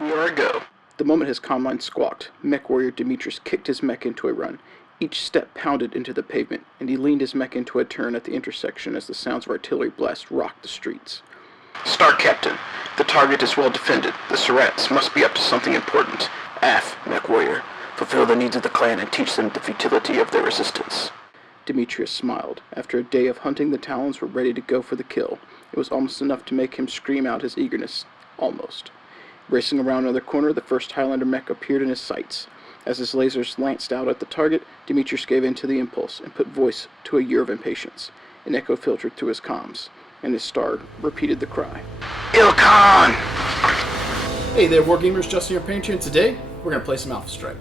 We are a go. The moment his comm line squawked, mech warrior Demetrius kicked his mech into a run. Each step pounded into the pavement, and he leaned his mech into a turn at the intersection as the sounds of artillery blasts rocked the streets. Star Captain, the target is well defended. The Surats must be up to something important. Af, mech warrior, fulfill the needs of the clan and teach them the futility of their resistance. Demetrius smiled. After a day of hunting, the Talons were ready to go for the kill. It was almost enough to make him scream out his eagerness. Almost. Racing around another corner, the first Highlander mech appeared in his sights. As his lasers lanced out at the target, Demetrius gave in to the impulse and put voice to a year of impatience. An echo filtered through his comms, and his star repeated the cry. Ilkhan! Hey there, Wargamers, Justin here, Painter, and today we're going to play some Alpha Strike.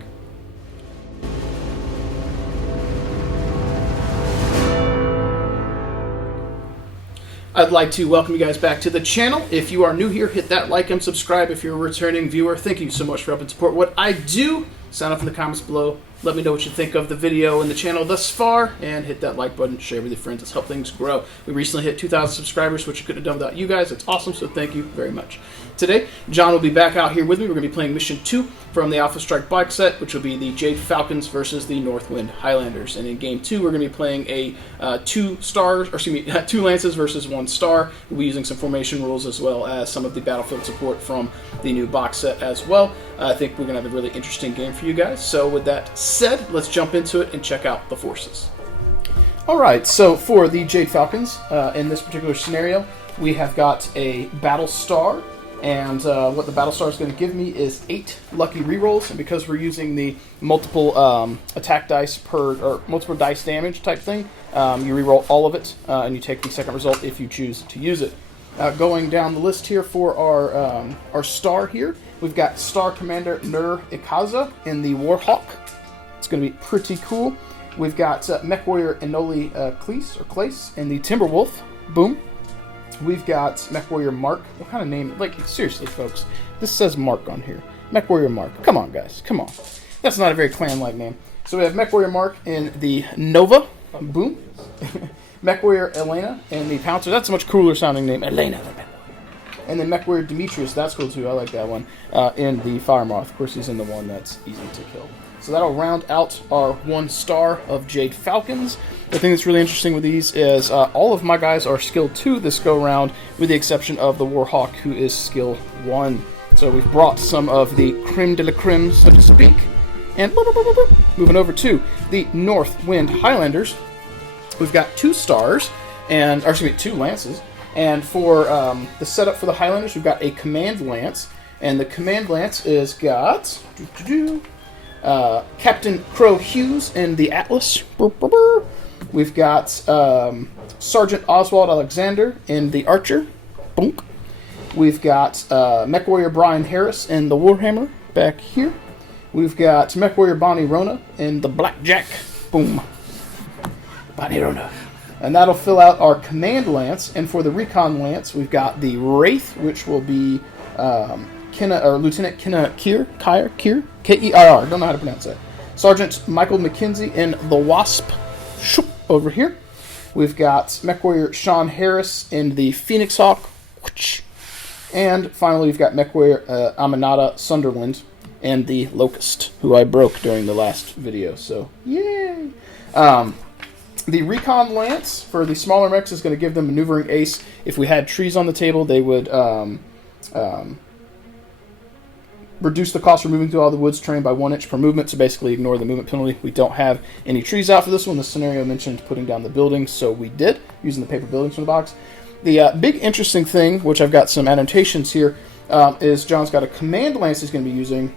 I'd like to welcome you guys back to the channel. If you are new here, hit that like and subscribe. If you're a returning viewer, thank you so much for helping support what I do. Sign up in the comments below. Let me know what you think of the video and the channel thus far, and hit that like button, share with your friends. Let's help things grow. We recently hit 2,000 subscribers, which I couldn't have done without you guys. It's awesome, so thank you very much. Today, John will be back out here with me. We're going to be playing Mission 2 from the Alpha Strike box set, which will be the Jade Falcons versus the Northwind Highlanders. And in Game 2, we're going to be playing a two lances versus 1 star. We'll be using some formation rules as well as some of the battlefield support from the new box set as well. I think we're going to have a really interesting game for you guys. So with that said, let's jump into it and check out the forces. Alright, so for the Jade Falcons, in this particular scenario, we have got a Battle Star. And what the Battle Star is going to give me is 8 lucky rerolls, and because we're using the multiple attack dice or multiple dice damage type thing, you reroll all of it, and you take the second result if you choose to use it. Going down the list here for our star here, we've got Star Commander Nur Ikaza in the Warhawk. It's going to be pretty cool. We've got Mech Warrior Enoli Clace in the Timberwolf. Boom. We've got Mech Warrior Mark. What kind of name? Like, seriously, folks. This says Mark on here. Mech Warrior Mark. Come on, guys. Come on. That's not a very clan-like name. So we have Mech Warrior Mark in the Nova. Boom. Mech Warrior Elena in the Pouncer. That's a much cooler sounding name. Elena the Mech Warrior. And then Mech Warrior Demetrius. That's cool, too. I like that one. In the Fire Moth. Of course, he's in the one that's easy to kill. So that'll round out our 1 star of Jade Falcons. The thing that's really interesting with these is all of my guys are skill 2 this go-round, with the exception of the Warhawk, who is skill 1. So we've brought some of the creme de la creme, so to speak. And moving over to the Northwind Highlanders, we've got 2 stars, and 2 lances. And for the setup for the Highlanders, we've got a Command Lance, and the Command Lance is got Captain Crow Hughes in the Atlas. We've got Sergeant Oswald Alexander in the Archer. Bonk. We've got Mech Warrior Brian Harris in the Warhammer back here. We've got Mech Warrior Bonnie Rona in the Blackjack. Boom. Bonnie Rona. And that'll fill out our Command Lance. And for the Recon Lance, we've got the Wraith, which will be Lieutenant Kenna Keir, K-E-I-R, don't know how to pronounce that. Sergeant Michael McKenzie in the Wasp, over here. We've got Mech Warrior Sean Harris in the Phoenix Hawk, and finally we've got Mech Warrior Aminata Sunderland and the Locust, who I broke during the last video, so yay! The Recon Lance for the smaller mechs is going to give them Maneuvering Ace. If we had trees on the table, they would reduce the cost for moving through all the woods terrain by 1 inch per movement, so basically ignore the movement penalty. We don't have any trees out for this one. The scenario mentioned putting down the buildings, so we did, using the paper buildings from the box. The big interesting thing, which I've got some annotations here, is John's got a Command Lance he's going to be using,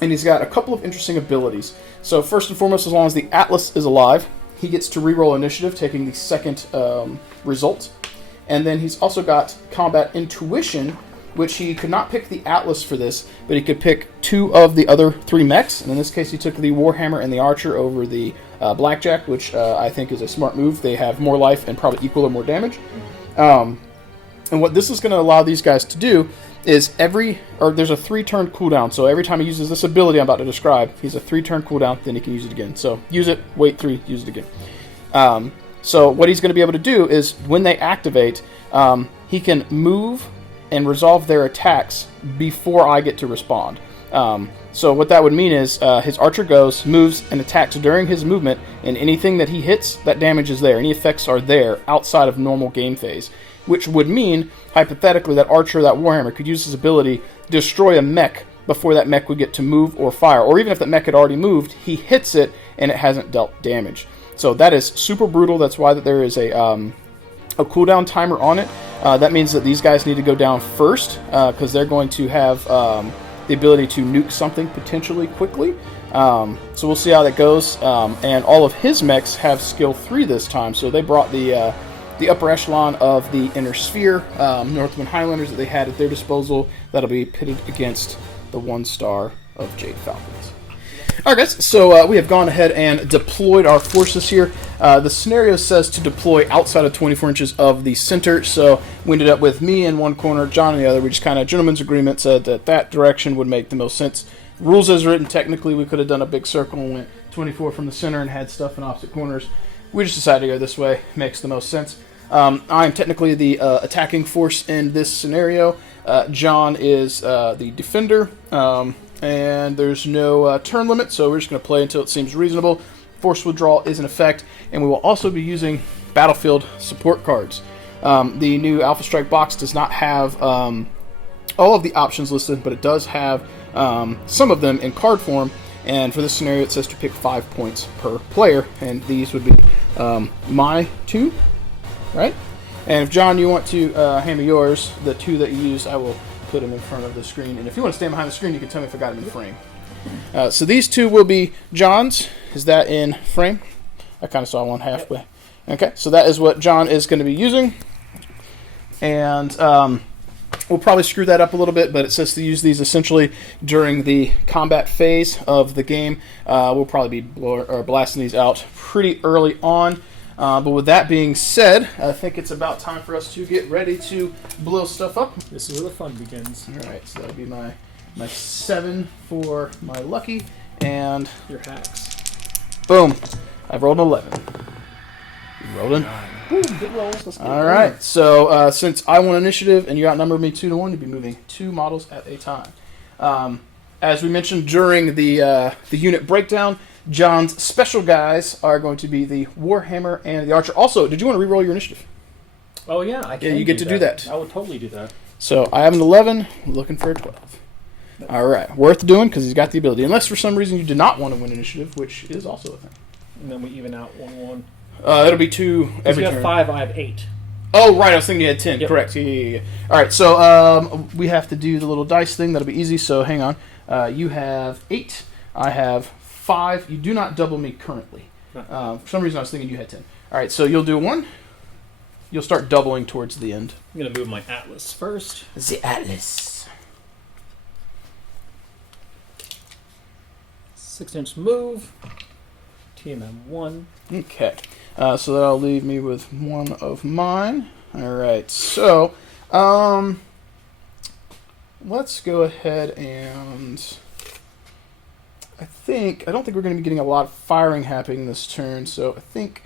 and he's got a couple of interesting abilities. So first and foremost, as long as the Atlas is alive, he gets to reroll initiative, taking the second result. And then he's also got Combat Intuition, which he could not pick the Atlas for this, but he could pick 2 of the other 3 mechs. And in this case, he took the Warhammer and the Archer over the Blackjack, which I think is a smart move. They have more life and probably equal or more damage. And what this is going to allow these guys to do is there's a 3-turn cooldown. So every time he uses this ability I'm about to describe, he's a 3-turn cooldown, then he can use it again. So use it, wait 3, use it again. So what he's going to be able to do is when they activate, he can move and resolve their attacks before I get to respond. So what that would mean is his archer goes, moves, and attacks during his movement, and anything that he hits, that damage is there. Any effects are there outside of normal game phase, which would mean, hypothetically, that archer, that warhammer, could use his ability to destroy a mech before that mech would get to move or fire. Or even if that mech had already moved, he hits it, and it hasn't dealt damage. So that is super brutal. That's why that there is a cooldown timer on it. That means that these guys need to go down first, because they're going to have the ability to nuke something potentially quickly. So we'll see how that goes. And all of his mechs have skill 3 this time, so they brought the upper echelon of the inner sphere, Northwind Highlanders that they had at their disposal. That'll be pitted against the 1-star of Jade Falcons. Alright guys, so we have gone ahead and deployed our forces here. The scenario says to deploy outside of 24 inches of the center, so we ended up with me in one corner, John in the other. We just kind of, gentleman's agreement said that that direction would make the most sense. Rules as written, technically we could have done a big circle and went 24 from the center and had stuff in opposite corners. We just decided to go this way, makes the most sense. I'm technically the attacking force in this scenario. John is the defender. And there's no turn limit, so we're just going to play until it seems reasonable. Force withdrawal is in effect, and we will also be using battlefield support cards. The new Alpha Strike box does not have all of the options listed, but it does have some of them in card form, and for this scenario it says to pick 5 points per player, and these would be my 2, right? And if, John, you want to hand me yours, the 2 that you used, I will put them in front of the screen, and if you want to stand behind the screen, you can tell me if I got them in frame. So these 2 will be John's. Is that in frame? I kind of saw one halfway. Okay, so that is what John is going to be using, and we'll probably screw that up a little bit, but it says to use these essentially during the combat phase of the game. We'll probably be blasting these out pretty early on. But with that being said, I think it's about time for us to get ready to blow stuff up. This is where the fun begins. All right, so that'll be my 7 for my lucky, and your hacks. Boom! I've rolled an 11. You rolled an 9. Ooh, good rolls. Let's get All right, so since I won initiative and you outnumbered me 2-1, you'll be moving 2 models at a time. As we mentioned during the unit breakdown, John's special guys are going to be the Warhammer and the Archer. Also, did you want to re-roll your initiative? Oh, yeah, I can. Yeah, you get to do that. I would totally do that. So I have an 11, looking for a 12. All right, worth doing because he's got the ability. Unless for some reason you did not want to win initiative, which is also a thing. And then we even out 1-1. It'll be 2 every you turn. have 5, I have 8. Oh, right, I was thinking you had 10. Yep. Correct. Yeah. All right, so we have to do the little dice thing. That'll be easy, so hang on. You have 8. I have 5. You do not double me currently. For some reason I was thinking you had 10. All right, so you'll do 1. You'll start doubling towards the end. I'm going to move my Atlas first. The Atlas. 6-inch move. TMM 1. Okay. So that'll leave me with 1 of mine. All right, so let's go ahead and... I don't think we're going to be getting a lot of firing happening this turn, so I think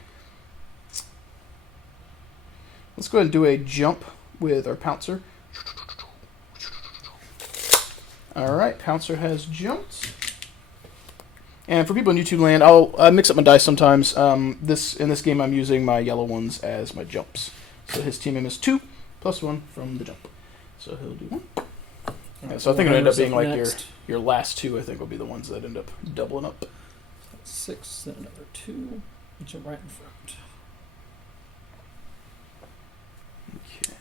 let's go ahead and do a jump with our Pouncer. Alright, Pouncer has jumped. And for people in YouTube land, I'll mix up my dice sometimes. In this game I'm using my yellow ones as my jumps. So his TMM is 2 plus 1 from the jump. So he'll do 1. Yeah, so I think it'll end up being like your last 2, I think, will be the ones that end up doubling up. 6, then another 2. Jump right in front. Okay.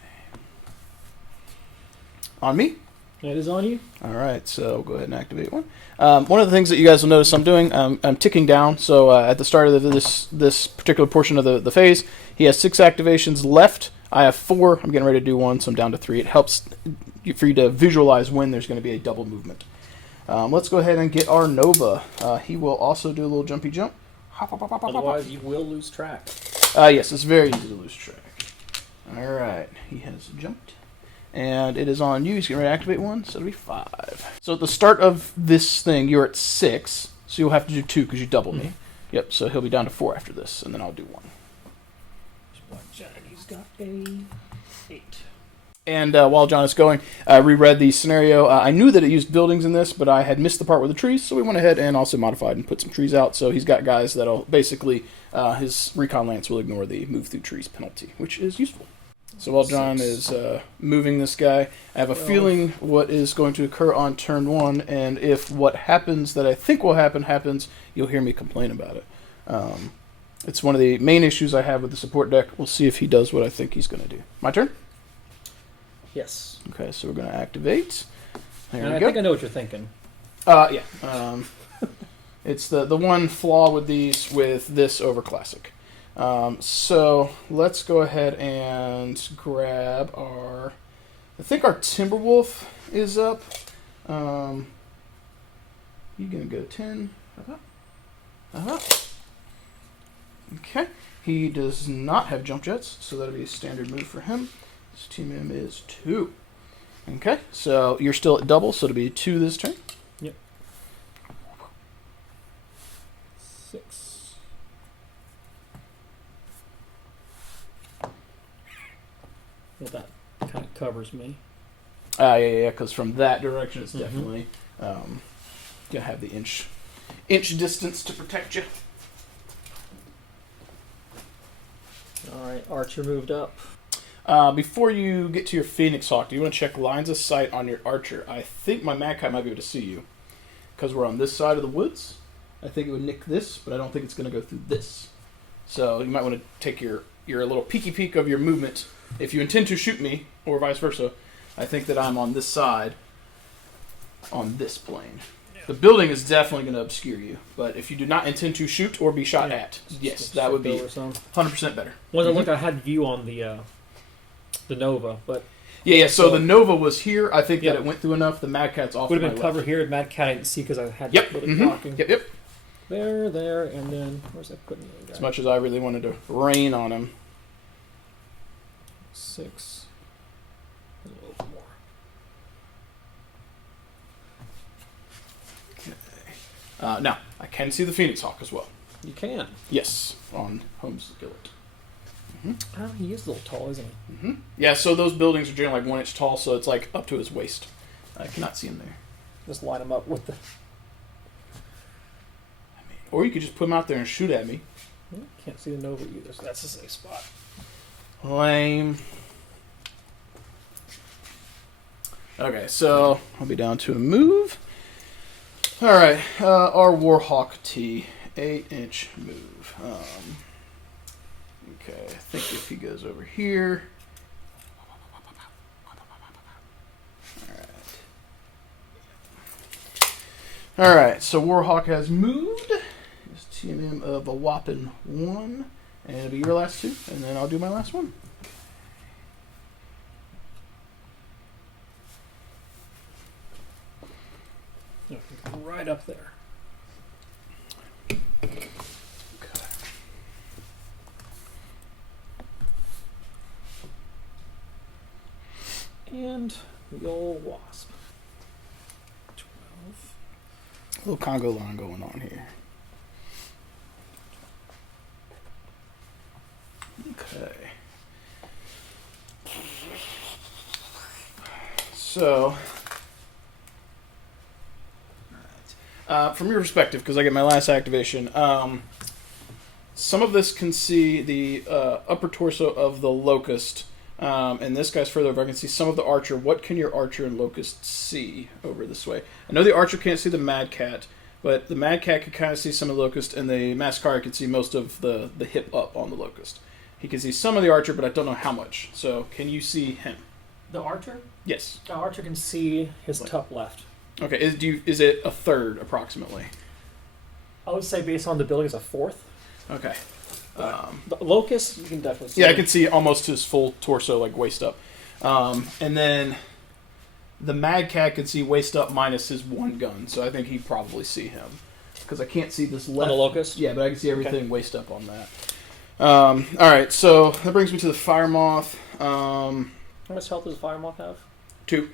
On me? That is on you. All right, so go ahead and activate 1. One of the things that you guys will notice I'm doing, I'm ticking down. So at the start of this particular portion of the phase, he has 6 activations left. I have 4. I'm getting ready to do 1, so I'm down to 3. It helps for you to visualize when there's going to be a double movement. Let's go ahead and get our Nova. He will also do a little jumpy jump. Otherwise, you will lose track. Yes, it's very easy to lose track. All right, he has jumped. And it is on you. He's getting ready to activate 1, so it'll be 5. So at the start of this thing, you're at 6, so you'll have to do 2 because you doubled me. Yep, so he'll be down to 4 after this, and then I'll do 1. Blackjack, he's got a 8. And while John is going, I reread the scenario. I knew that it used buildings in this, but I had missed the part with the trees, so we went ahead and also modified and put some trees out. So he's got guys that'll basically, his recon lance will ignore the move through trees penalty, which is useful. So while John is moving this guy, I have a feeling what is going to occur on turn 1, and if what happens that I think will happen happens, you'll hear me complain about it. It's one of the main issues I have with the support deck. We'll see if he does what I think he's going to do. My turn? Yes. Okay, so we're going to activate. There we I go. think I know what you're thinking. Yeah. It's the one flaw with these with this over Classic. So let's go ahead and grab our... I think our Timberwolf is up. You're going to go 10. Okay. He does not have jump jets, so that'll be a standard move for him. His team M is 2. Okay, so you're still at double, so it'll be 2 this turn. Yep. 6. Well, that kind of covers me. Yeah, because from that direction, it's definitely gonna have the inch distance to protect you. All right, Archer moved up. Before you get to your Phoenix Hawk, do you want to check lines of sight on your Archer? I think my Mad Cat might be able to see you because we're on this side of the woods. I think it would nick this, but I don't think it's going to go through this. So you might want to take your little peeky peek of your movement. If you intend to shoot me, or vice versa, I think that I'm on this side, on this plane. Yeah. The building is definitely going to obscure you, but if you do not intend to shoot or be shot at, yes, that would be 100% better. When I looked, I had view on the Nova, but... Yeah, so the Nova was here. I think that it went through enough. The Mad Cat's off to my left. Would have been covered here. Mad Cat I didn't see because I had blocking. Yep. There, and then... Where's that putting the guy? As much as I really wanted to rain on him. 6. A little more. Okay. Now, I can see the Phoenix Hawk as well. You can. Yes, on Holmes' Gillet. Oh, he is a little tall, isn't he? Yeah, so those buildings are generally like 1 inch tall, so it's like up to his waist. I cannot see him there. Just line him up with the... Or you could just put him out there and shoot at me. Can't see the Nova either, so that's a safe spot. Lame. Okay, so I'll be down to a move. Alright, our Warhawk T. 8-inch move. Okay, I think if he goes over here. Alright, so Warhawk has moved. His TMM of a whopping 1. And it'll be your last 2, and then I'll do my last one. Right up there. And the old Wasp. 12. A little Congo line going on here. Okay. So, from your perspective, because I get my last activation, some of this can see the upper torso of the Locust, and this guy's further over. I can see some of the Archer. What can your Archer and Locust see over this way? I know the Archer can't see the Mad Cat, but the Mad Cat can kind of see some of the Locust, and the Mascara can see most of the hip up on the Locust. He can see some of the Archer, but I don't know how much. So, can you see him? The Archer? Yes. The Archer can see his top left. Okay, is it a third, approximately? I would say based on the building, it's a fourth. Okay. The Locust, you can definitely see. Yeah, I can see almost his full torso, like waist up. And then the Mad Cat can see waist up minus his one gun, so I think he'd probably see him. Because I can't see this left. On the Locust? Yeah, but I can see everything waist up on that. Alright, so that brings me to the Fire Moth. How much health does Fire Moth have? 2.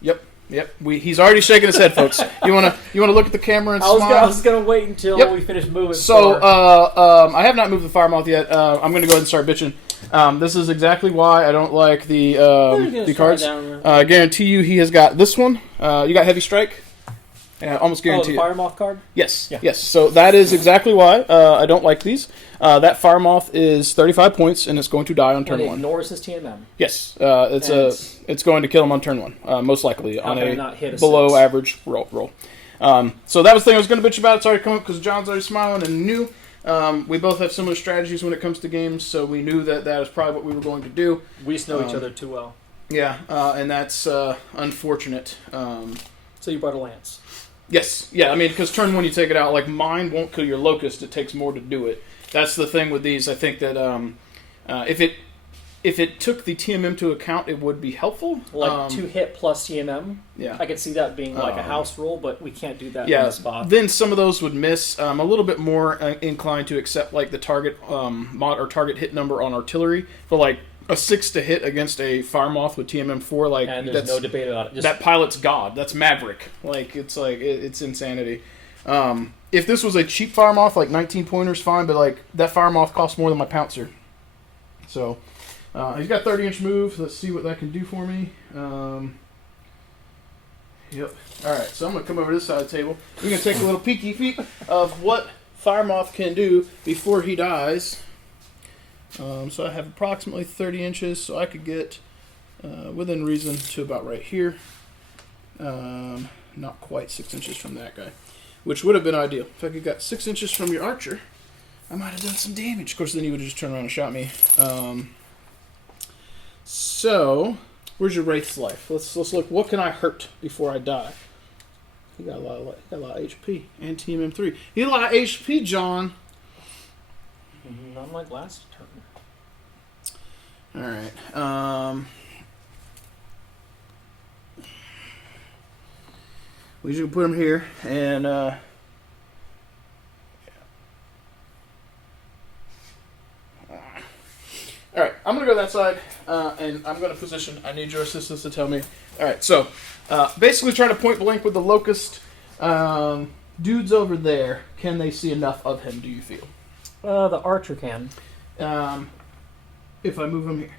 Yep. Yep. He's already shaking his head, folks. You wanna look at the camera and smile? I was gonna wait until we finish moving. So I have not moved the fire moth yet. I'm gonna go ahead and start bitching. This is exactly why I don't like the cards. I guarantee you, he has got this one. You got heavy strike. Almost guarantee the fire moth card? Yes. Yeah. Yes. So that is exactly why I don't like these. That fire moth is 35 points, and it's going to die on turn 1. Ignores his TMM. Yes. It's going to kill him on turn 1, most likely on a below average roll. So that was the thing I was going to bitch about. It's already come up because John's already smiling and knew. We both have similar strategies when it comes to games, so we knew that is probably what we were going to do. We just know each other too well. Yeah, and that's unfortunate. So you brought a lance. Yes, yeah, I mean, because turn 1 you take it out, like mine won't kill your locust, it takes more to do it. That's the thing with these. I think that if it took the TMM into account, it would be helpful. Like 2 hit plus TMM. Yeah. I could see that being like a house rule, but we can't do that on the spot. Then some of those would miss. I'm a little bit more inclined to accept like the target mod or target hit number on artillery for like a 6 to hit against a fire moth with TMM 4. Like, and there's no debate about it. That pilot's god. That's Maverick. Like it's insanity. If this was a cheap fire moth, like 19 pointers, fine. But like that fire moth costs more than my pouncer. So he's got 30-inch move. Let's see what that can do for me. Yep. All right. So I'm gonna come over to this side of the table. We're gonna take a little peeky peek of what fire moth can do before he dies. So I have approximately 30 inches, so I could get within reason to about right here. Not quite 6 inches from that guy, which would have been ideal. If I could got 6 inches from your archer, I might have done some damage. Of course, then he would have just turned around and shot me. So, where's your Wraith's life? Let's look. What can I hurt before I die? He got a lot of HP and TMM 3. He got a lot of HP, John. Not like last turn. All right. We should put him here, and all right. I'm gonna go that side, and I'm gonna position. I need your assistance to tell me. All right. So, basically, trying to point blank with the locust. Dudes over there. Can they see enough of him? Do you feel? The archer can. If I move him here.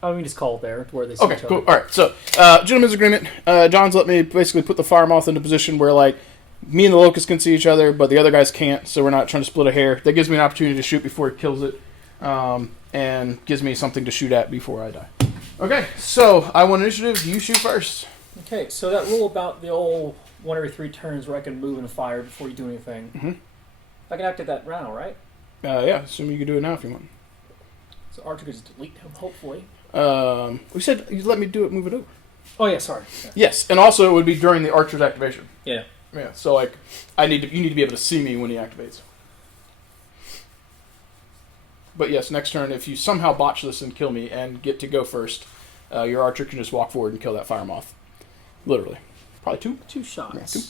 Oh, we just call it there to where they see each other. Cool. All right. So, gentleman's agreement. John's let me basically put the fire moth in a position where, like, me and the locust can see each other, but the other guys can't. So we're not trying to split a hair. That gives me an opportunity to shoot before he kills it, and gives me something to shoot at before I die. Okay. So I want initiative. You shoot first. Okay. So that rule about the old 1 every 3 turns where I can move and fire before you do anything. Mm-hmm. I can activate that now, right? Yeah. Assuming you can do it now if you want. So archer could just delete him, hopefully. We said you let me do it. Move it over. Oh yeah. Sorry. Yeah. Yes, and also it would be during the archer's activation. Yeah. Yeah. So like, you need to be able to see me when he activates. But yes, next turn, if you somehow botch this and kill me and get to go first, your archer can just walk forward and kill that fire moth. Literally. Probably 2 shots. Yeah, 2.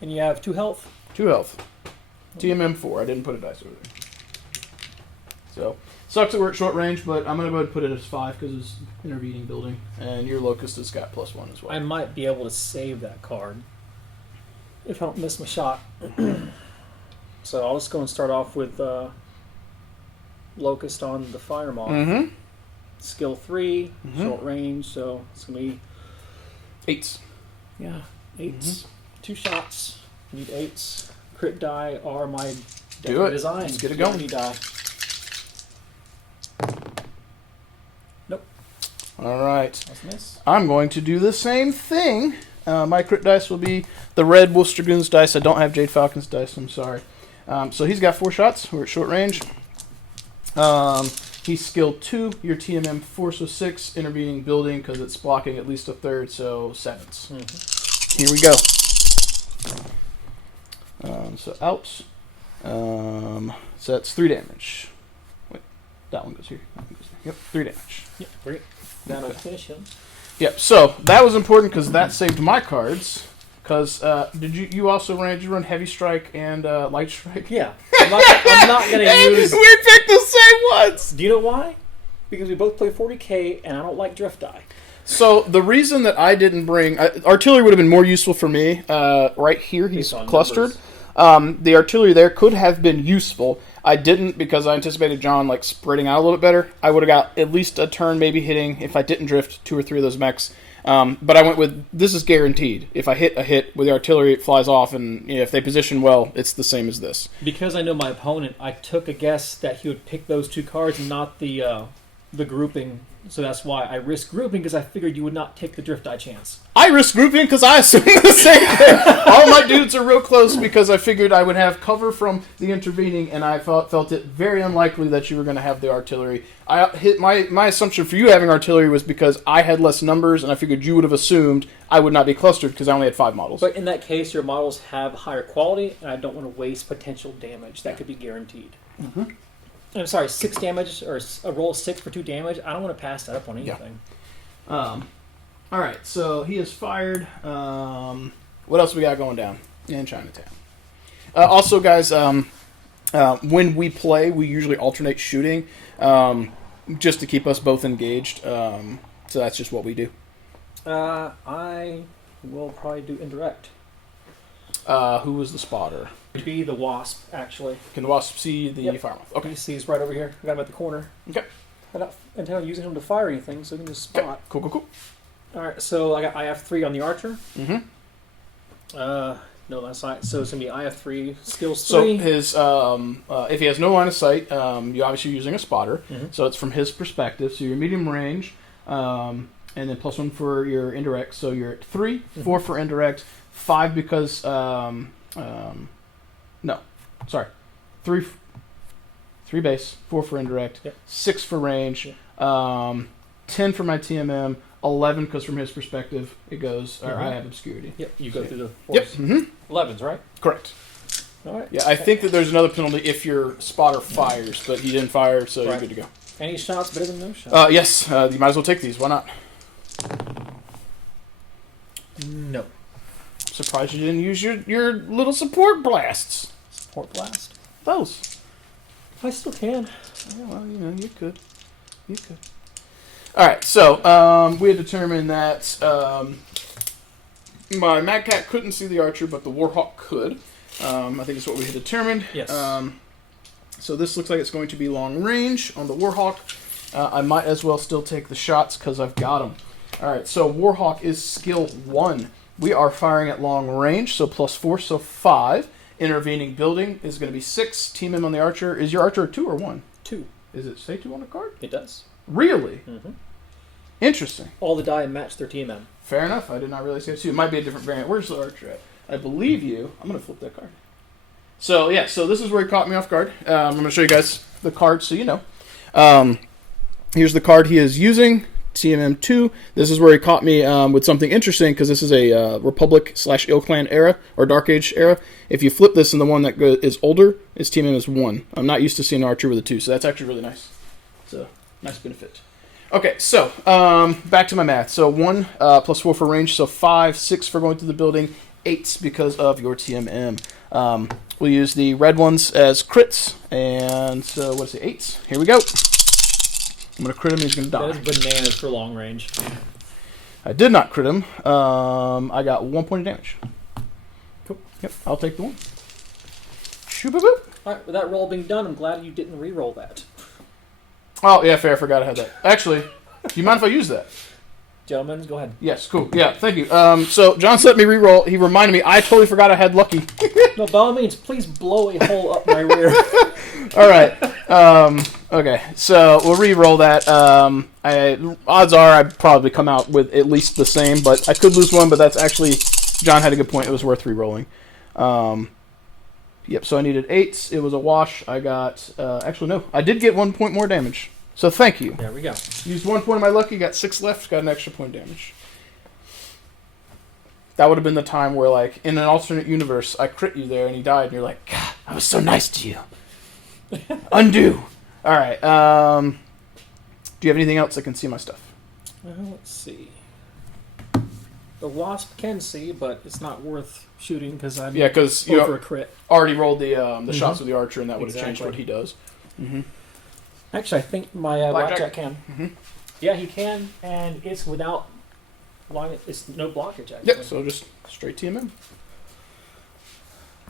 And you have 2 health? 2 health. TMM 4. I didn't put a dice over there. So, sucks that we're at short range, but I'm going to go ahead and put it as 5 because it's intervening building. And your locust has got +1 as well. I might be able to save that card if I don't miss my shot. So I'll just go and start off with locust on the fire moth. Mm-hmm. Skill 3, short range, so it's going to be 8s. Yeah, 8s. 2 shots. Need 8s. Crit die are my design. Let's get it going. Die. Nope. All right. Nice miss. I'm going to do the same thing. My crit dice will be the red Wolf Dragoon's dice. I don't have Jade Falcon's dice. I'm sorry. So he's got 4 shots. We're at short range. He's skill 2. Your TMM 4, so 6. Intervening building because it's blocking at least a third, so 7s. Mm-hmm. Here we go. So out. So that's 3 damage. Wait, that one goes here. That one goes there. Yep, 3 damage. Yep, 3. Now to finish him. Yep. So that was important because that saved my cards. Because did you also run heavy strike and light strike? Yeah. I'm not gonna use. We picked the same ones. Do you know why? Because we both play 40k and I don't like drift die. So the reason that I didn't bring artillery would have been more useful for me. Right here, he's Based on clustered. numbers. The artillery there could have been useful. I didn't because I anticipated John like spreading out a little bit better. I would have got at least a turn, maybe hitting if I didn't drift 2 or 3 of those mechs. But I went with this is guaranteed. If I hit a hit with the artillery, it flies off, and if they position well, it's the same as this. Because I know my opponent, I took a guess that he would pick those 2 cards and not the grouping. So that's why I risked grouping, because I figured you would not take the drift die chance. I risked grouping because I assumed the same thing. All my dudes are real close because I figured I would have cover from the intervening, and I felt it very unlikely that you were going to have the artillery. I hit my assumption for you having artillery was because I had less numbers, and I figured you would have assumed I would not be clustered because I only had 5 models. But in that case, your models have higher quality, and I don't want to waste potential damage. That could be guaranteed. Mm-hmm. I'm sorry, 6 damage, or a roll 6 for 2 damage. I don't want to pass that up on anything. All right, so he is fired. What else we got going down in Chinatown? Also, guys, when we play, we usually alternate shooting just to keep us both engaged. So that's just what we do. I will probably do indirect. Who was the spotter? Be the wasp, actually. Can the wasp see the Yep. fire moth? Okay. You see he's right over here. I got him at the corner. Okay. I'm not intending on using him to fire anything, so we can just spot. Okay. Cool. Alright, so I have 3 on the archer. Mm-hmm. No, that's not. So it's going to be I have 3, skills 3. So his, if he has no line of sight, you're obviously using a spotter. Mm-hmm. So it's from his perspective. So you're medium range, and then +1 for your indirect. So you're at 3, 4 for indirect, 5 because, no, sorry, 3 base, 4 for indirect, Yep. 6 for range, Yep. 10 for my TMM, 11 because from his perspective it goes, or Mhm. I have obscurity. Yep, you go through the Yep. force. Mm-hmm. 11s, right? Correct. Alright. Yeah, I think that there's another penalty if your spotter fires, but he didn't fire, so Right. you're good to go. Any shots better than no shots? Yes, you might as well take these. Why not? No. Surprised you didn't use your little support blasts. Support blast. Those. I still can. Yeah, well, you could. All right, so we had determined that my Mad Cat couldn't see the archer, but the Warhawk could. I think that's what we had determined. Yes. So this looks like it's going to be long range on the Warhawk. I might as well still take the shots because I've got them. All right, so Warhawk is skill 1. We are firing at long range, so +4, so 5. Intervening building is going to be 6. Team in on the archer. Is your archer a 2 or 1? 2. Is it say 2 on the card? It does. Really? Mm-hmm. Interesting. All the die match their TMM. Fair enough. I did not realize you have 2. It might be a different variant. Where's the archer at? I believe you. I'm going to flip that card. So, yeah. So, this is where he caught me off guard. I'm going to show you guys the card so you know. Here's the card he is using. TMM2. This is where he caught me with something interesting because this is a Republic/Ill Clan era or Dark Age era. If you flip this and the one that is older, his TMM is 1. I'm not used to seeing an archer with a 2, so that's actually really nice. So, nice benefit. Okay, so back to my math. So 1 +4 for range, so 5, 6 for going through the building, 8 because of your TMM. We'll use the red ones as crits, and so what is it, 8s? Here we go. I'm going to crit him, he's going to die. That is bananas for long range. I did not crit him. I got 1 point of damage. Cool. Yep, I'll take the 1. Shoo-ba-boop. Alright, with that roll being done, I'm glad you didn't re-roll that. Oh, yeah, fair. I forgot I had that. Actually, do you mind if I use that? Gentlemen, go ahead. Yes, cool. Yeah, thank you. So, John let me re-roll. He reminded me. I totally forgot I had lucky. No, by all means, please blow a hole up my rear. All right. Okay, so we'll re-roll that. Odds are I'd probably come out with at least the same, but I could lose 1, but that's actually... John had a good point. It was worth re-rolling. Yep, so I needed 8s. It was a wash. I got... actually, no. I did get 1 point more damage. So thank you. There we go. Used 1 point of my lucky, got 6 left, got an extra point of damage. That would have been the time where, like, in an alternate universe, I crit you there and he died, and you're like, God, I was so nice to you. Undo. All right. Do you have anything else that can see my stuff? Let's see. The wasp can see, but it's not worth shooting because I'm because over a crit. already rolled the shots with the archer, and that would have changed Exactly. what he does. Mm-hmm. Actually, I think my Blackjack blackjack can. Mm-hmm. Yeah, he can, and it's without line it. It's no blockage, actually. Yep, so just straight TMM.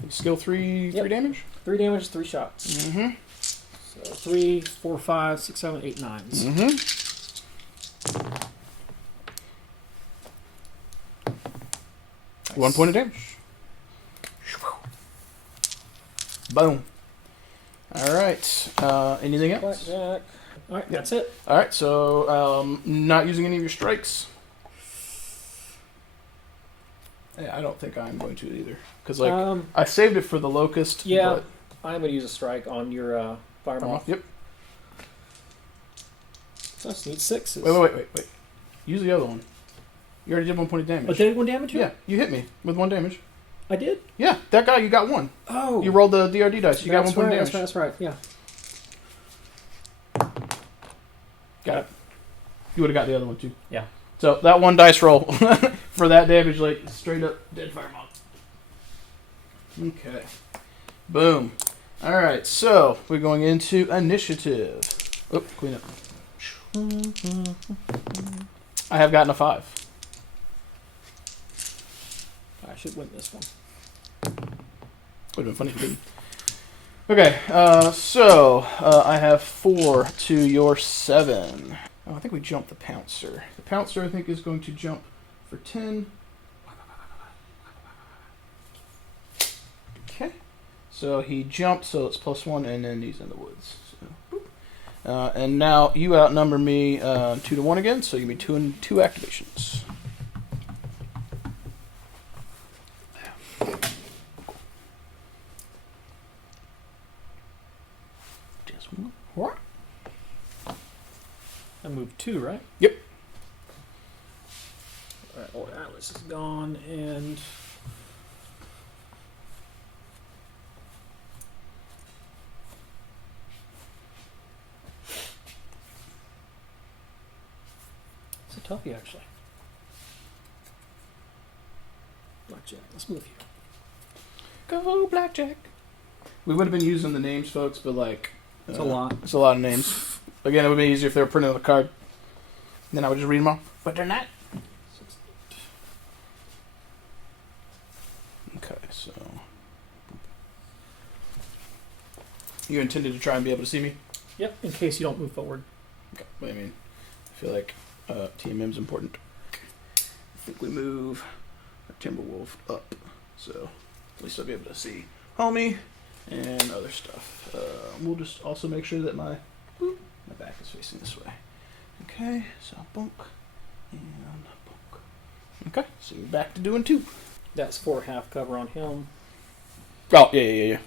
Skill 3, Yep. 3 damage? 3 damage, 3 shots. Mm-hmm. So 3, 4, 5, 6, 7, 8, 9s. Mm-hmm. 1 point of damage. Boom. Alright. Anything else? Blackjack. Alright, that's it. Alright, so not using any of your strikes. Yeah, I don't think I'm going to either. Because, like, I saved it for the Locust. Yeah, But I'm going to use a strike on your Fire Moth. Yep. So I just need 6s. Wait. Use the other one. You already did 1 point of damage. Oh, did I 1 damage? Yeah, you hit me with 1 damage. I did? Yeah, that guy, you got 1. Oh. You rolled the DRD dice. You got 1 point of damage. That's right, yeah. Got it. You would have got the other one, too. Yeah. So, that 1 dice roll for that damage, like, straight up dead fire moth. Okay. Boom. Alright, so, we're going into initiative. Oh, clean up. I have gotten a 5. I should win this one. Would have been funny if you didn't. Okay, so I have 4 to your 7. Oh, I think we jumped the Pouncer. The Pouncer, I think, is going to jump for 10. Okay. So he jumped, so it's +1, and then he's in the woods. So, and now you outnumber me 2 to 1 again, so you give me 2 and 2 activations. What? I moved 2, right? Yep. Alright, Old Atlas is gone, and... It's a toughie, actually. Blackjack. Let's move here. Go Blackjack. We would have been using the names, folks, but like... It's a lot. It's a lot of names. Again, it would be easier if they were printed on the card. Then I would just read them all. But they're not. Okay, so... You intended to try and be able to see me? Yep, in case you don't move forward. Okay, but I mean, I feel like TMM's important. I think we move Timberwolf up, so at least I'll be able to see homie and other stuff. We'll just also make sure that my back is facing this way. Okay, so bonk and bonk. Okay, so you're back to doing 2. That's 4 half cover on him. Oh, yeah.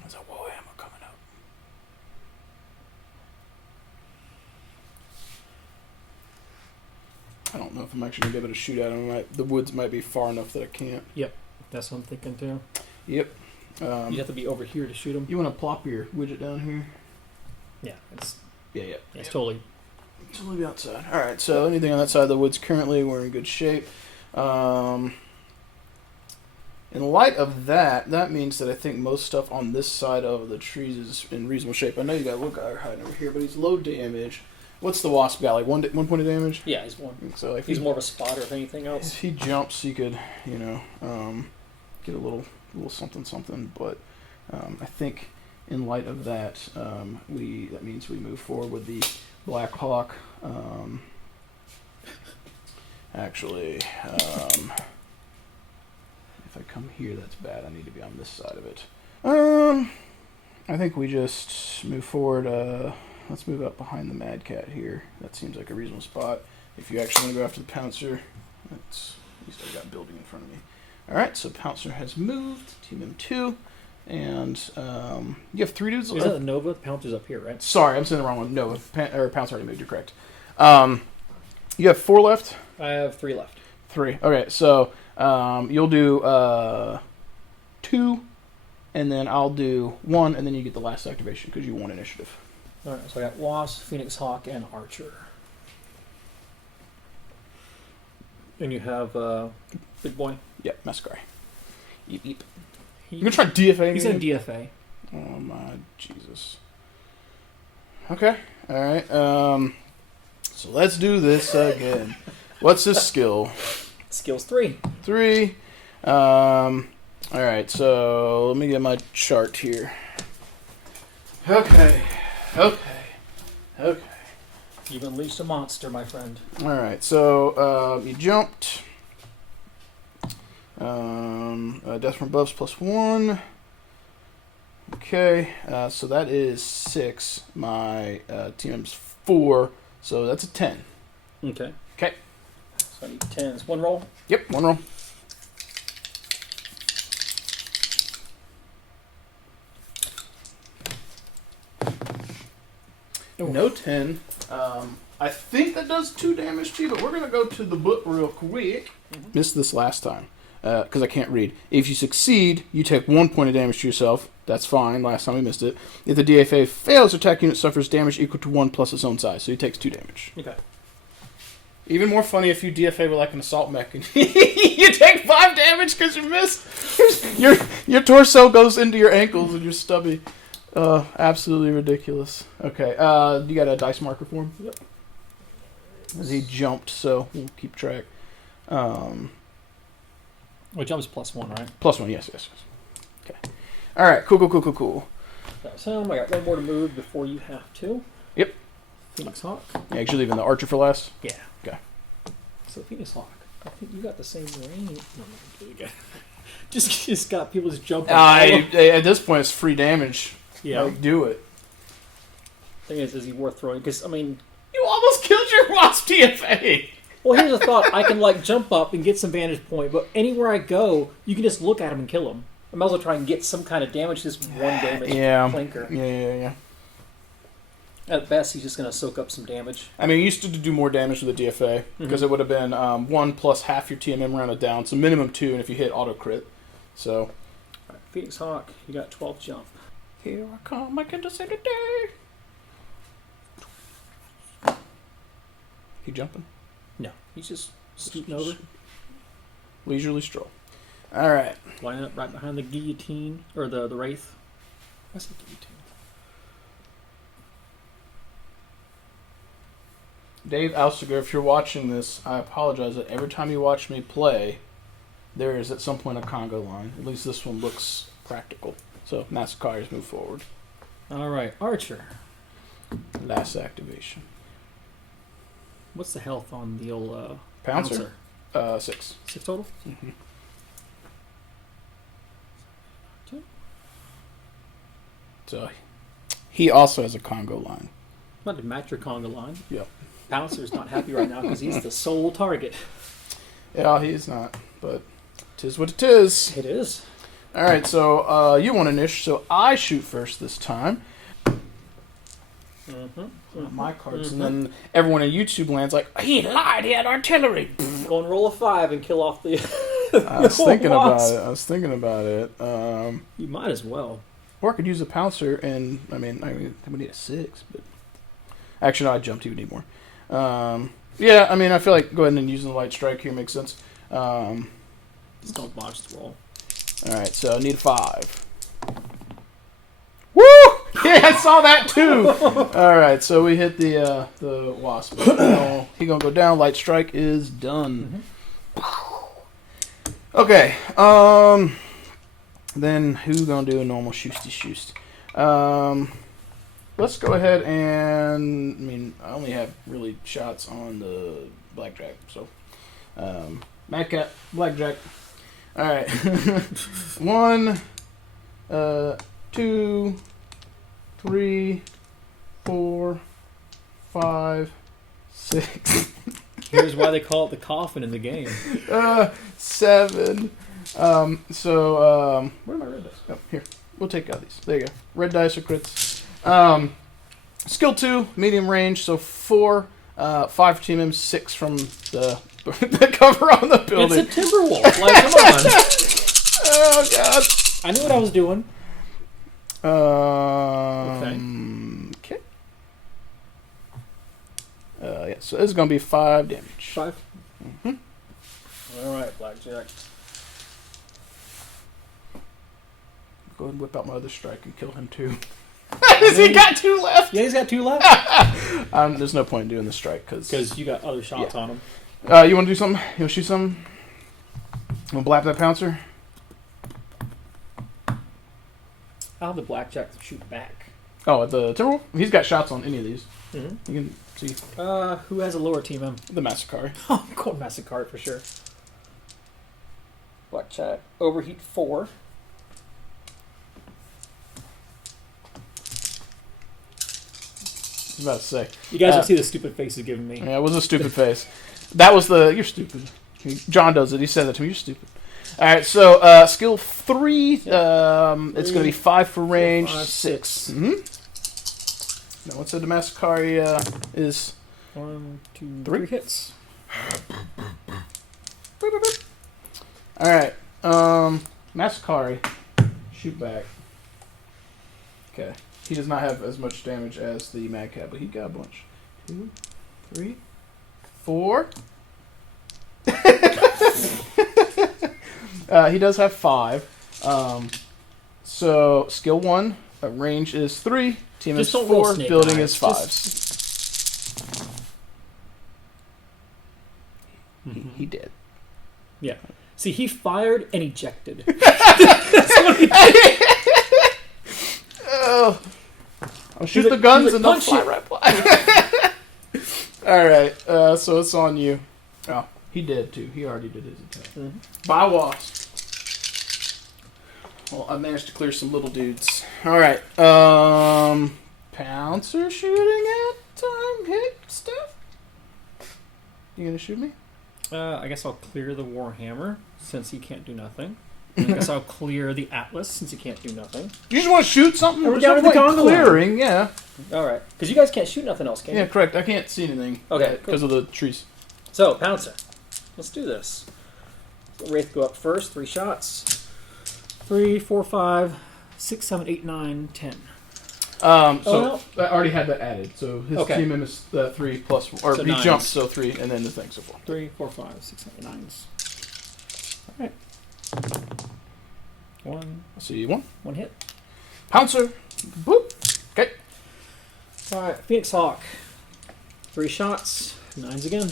There's a Warhammer coming up. I don't know if I'm actually going to be able to shoot at him. The woods might be far enough that I can't. Yep, that's what I'm thinking too. Yep. You have to be over here to shoot him. You want to plop your widget down here? Yeah, it's It's totally. Totally outside. All right. So anything on that side of the woods currently, we're in good shape. In light of that, that means that I think most stuff on this side of the trees is in reasonable shape. I know you got a little guy hiding over here, but he's low damage. What's the wasp got? Like 1 point of damage? Yeah, he's one. So if He's more of a spotter if anything else. If he jumps, he could, get a little something. But I think in light of that, that means we move forward with the Black Hawk. If I come here, that's bad. I need to be on this side of it. I think we just move forward. Let's move up behind the Mad Cat here. That seems like a reasonable spot. If you actually want to go after the Pouncer, that's at least I got building in front of me. All right, so Pouncer has moved. Team M2, and you have 3 dudes. Is that the Nova? Pouncer's up here, right? Sorry, I'm saying the wrong one. No, Pouncer already moved. You're correct. You have 4 left. I have 3 left. 3. Okay, so you'll do 2, and then I'll do 1, and then you get the last activation because you won initiative. All right, so I got Wasp, Phoenix Hawk, and Archer. And you have Big Boy. Yep, Masquerade. Eep, eep. He, You gonna try DFA? he's in DFA. Oh my Jesus. Okay. All right. So let's do this again. What's his skill? Skills 3. 3. All right. So let me get my chart here. Okay. You've unleashed a monster, my friend. All right. So you jumped. Death from above +1. Okay, so that is 6. My TM's 4, so that's a 10. Okay. Okay. So I need 10s. One roll. Yep, one roll. No 10. I think that does 2 damage to you, but we're going to go to the book real quick. Missed this last time because I can't read. If you succeed, you take 1 point of damage to yourself. That's fine. Last time we missed it. If the DFA fails, attack unit suffers damage equal to 1 plus its own size, so he takes 2 damage. Okay. Even more funny if you DFA with like an assault mech and you take 5 damage because you missed. Your torso goes into your ankles and you're stubby. Absolutely ridiculous. Okay, you got a dice marker for him? Yep. As he jumped, so we'll keep track. Well, jump's +1, right? +1, yes. Okay. All right, cool. That's him. I got one more to move before you have to. Yep. Phoenix Hawk. Yeah, actually leaving the archer for last. Yeah. Okay. So Phoenix Hawk. I think you got the same range. No, you got just got people just jumping. At this point, it's free damage. Yeah. Like, do it. Thing is he worth throwing? Because I mean, You almost killed your Wasp DFA. well, here's a thought: I can like jump up and get some vantage point, but anywhere I go, you can just look at him and kill him. I might as well try and get some kind of damage. This 1 damage flanker. Yeah. At best, he's just going to soak up some damage. I mean, you used to do more damage with the DFA because it would have been 1 plus half your TMM rounded down, so minimum 2, and if you hit auto crit. So, All right, Phoenix Hawk, you got 12 jump. here I come, I can just say the day. He jumping? No, he's just scooting over, Leisurely stroll. All right. lining up right behind the guillotine or the wraith. What's the guillotine? Dave Alstiger, if you're watching this, I apologize that every time you watch me play, there is at some point a Congo line. At least this one looks practical. So, Massacres move forward. All right, Archer. Last activation. What's the health on the old Pouncer? 6. 6 total? Mm-hmm. So, he also has a Congo line. Not to match your conga line. Yep. Pouncer's not happy right now because he's the sole target. Yeah, he's not, but 'tis what it is. It is. All right, so you want an ish, so I shoot first this time. My cards, and then everyone in YouTube land's like, he lied, he had artillery. Go and roll a 5 and kill off the. I was thinking wasp. about it. You might as well. Or I could use a pouncer, and I would need a 6, but actually, no, I jumped. He would need more. Yeah, I mean, I feel like go ahead and using the light strike here makes sense. Just don't botch the roll. All right, so I need a 5. Woo! Yeah, I saw that too. All right, so we hit the wasp. He gonna go down. Light strike is done. Okay. Then who gonna do a normal shoosty? Let's go ahead and I only have really shots on the blackjack, so Madcat, blackjack. All right. 1, 2, 3, 4, 5, 6. Here's why they call it the coffin in the game. 7. Where are my red dice? Oh, here. We'll take out these. There you go. Red dice or crits. Skill 2, medium range, so 4, 5 for team M, 6 from the cover on the building. It's a Timberwolf. Like, come on. Oh, God. I knew what I was doing. Okay. Yeah, so this is going to be 5 damage. 5. Mm-hmm. All right, Blackjack. Go ahead and whip out my other strike and kill him too. Has he got 2 left? Yeah, he's got 2 left. There's no point in doing the strike Because you got other shots on him. You want to do something? You want to shoot something? You want to blap that pouncer? I'll have the Blackjack shoot back. Oh, at the Timberwolf? He's got shots on any of these. Mm-hmm. You can see. Who has a lower team M? The Massacre. Oh, I'm going Massacre for sure. Blackjack. Overheat 4. I was about to say. You guys will see the stupid face he's giving me. Yeah, it was a stupid face. That was the... You're stupid. John does it. He said that to me. You're stupid. All right, so skill 3. It's going to be 5 for range. 5, 6. Mm-hmm. Now, what's the Massacre is... 1, 2, 3 hits. All right. Massacre. Shoot back. Okay. He does not have as much damage as the Madcap, but he got a bunch. 2, 3, 4. He does have 5. So skill 1, range is 3, team Just is don't roll 4, snake building eyes. is 5s. He did. Yeah. See, he fired and ejected. I'll shoot the guns like, and they'll punch fly it. right by. Alright, so it's on you. Oh, he did too. He already did his attack. Mm-hmm. By wasp. Well, I managed to clear some little dudes. Alright, Pouncer shooting at time hit stuff? You gonna shoot me? I guess I'll clear the Warhammer, since he can't do nothing. I guess I'll clear the Atlas, since he can't do nothing. You just want to shoot something? We're There's down no to the point in Congo line. clearing, yeah. Alright. Because you guys can't shoot nothing else, can Yeah, you? correct. I can't see anything. Okay, Because of the trees. So, Pouncer. Let's do this. So Wraith go up first, 3 shots. 3, 4, 5, 6, 7, 8, 9, 10. So I already had that added. So his Okay. team member is 3 plus, or So he nines. jumps, so 3, and then the thing, so 4. 3, 4, 5, 6, 7, 8, 9s. Alright. 1 I see 1. hit. Pouncer. Boop. Okay. Alright, Phoenix Hawk. 3 shots. 9s again.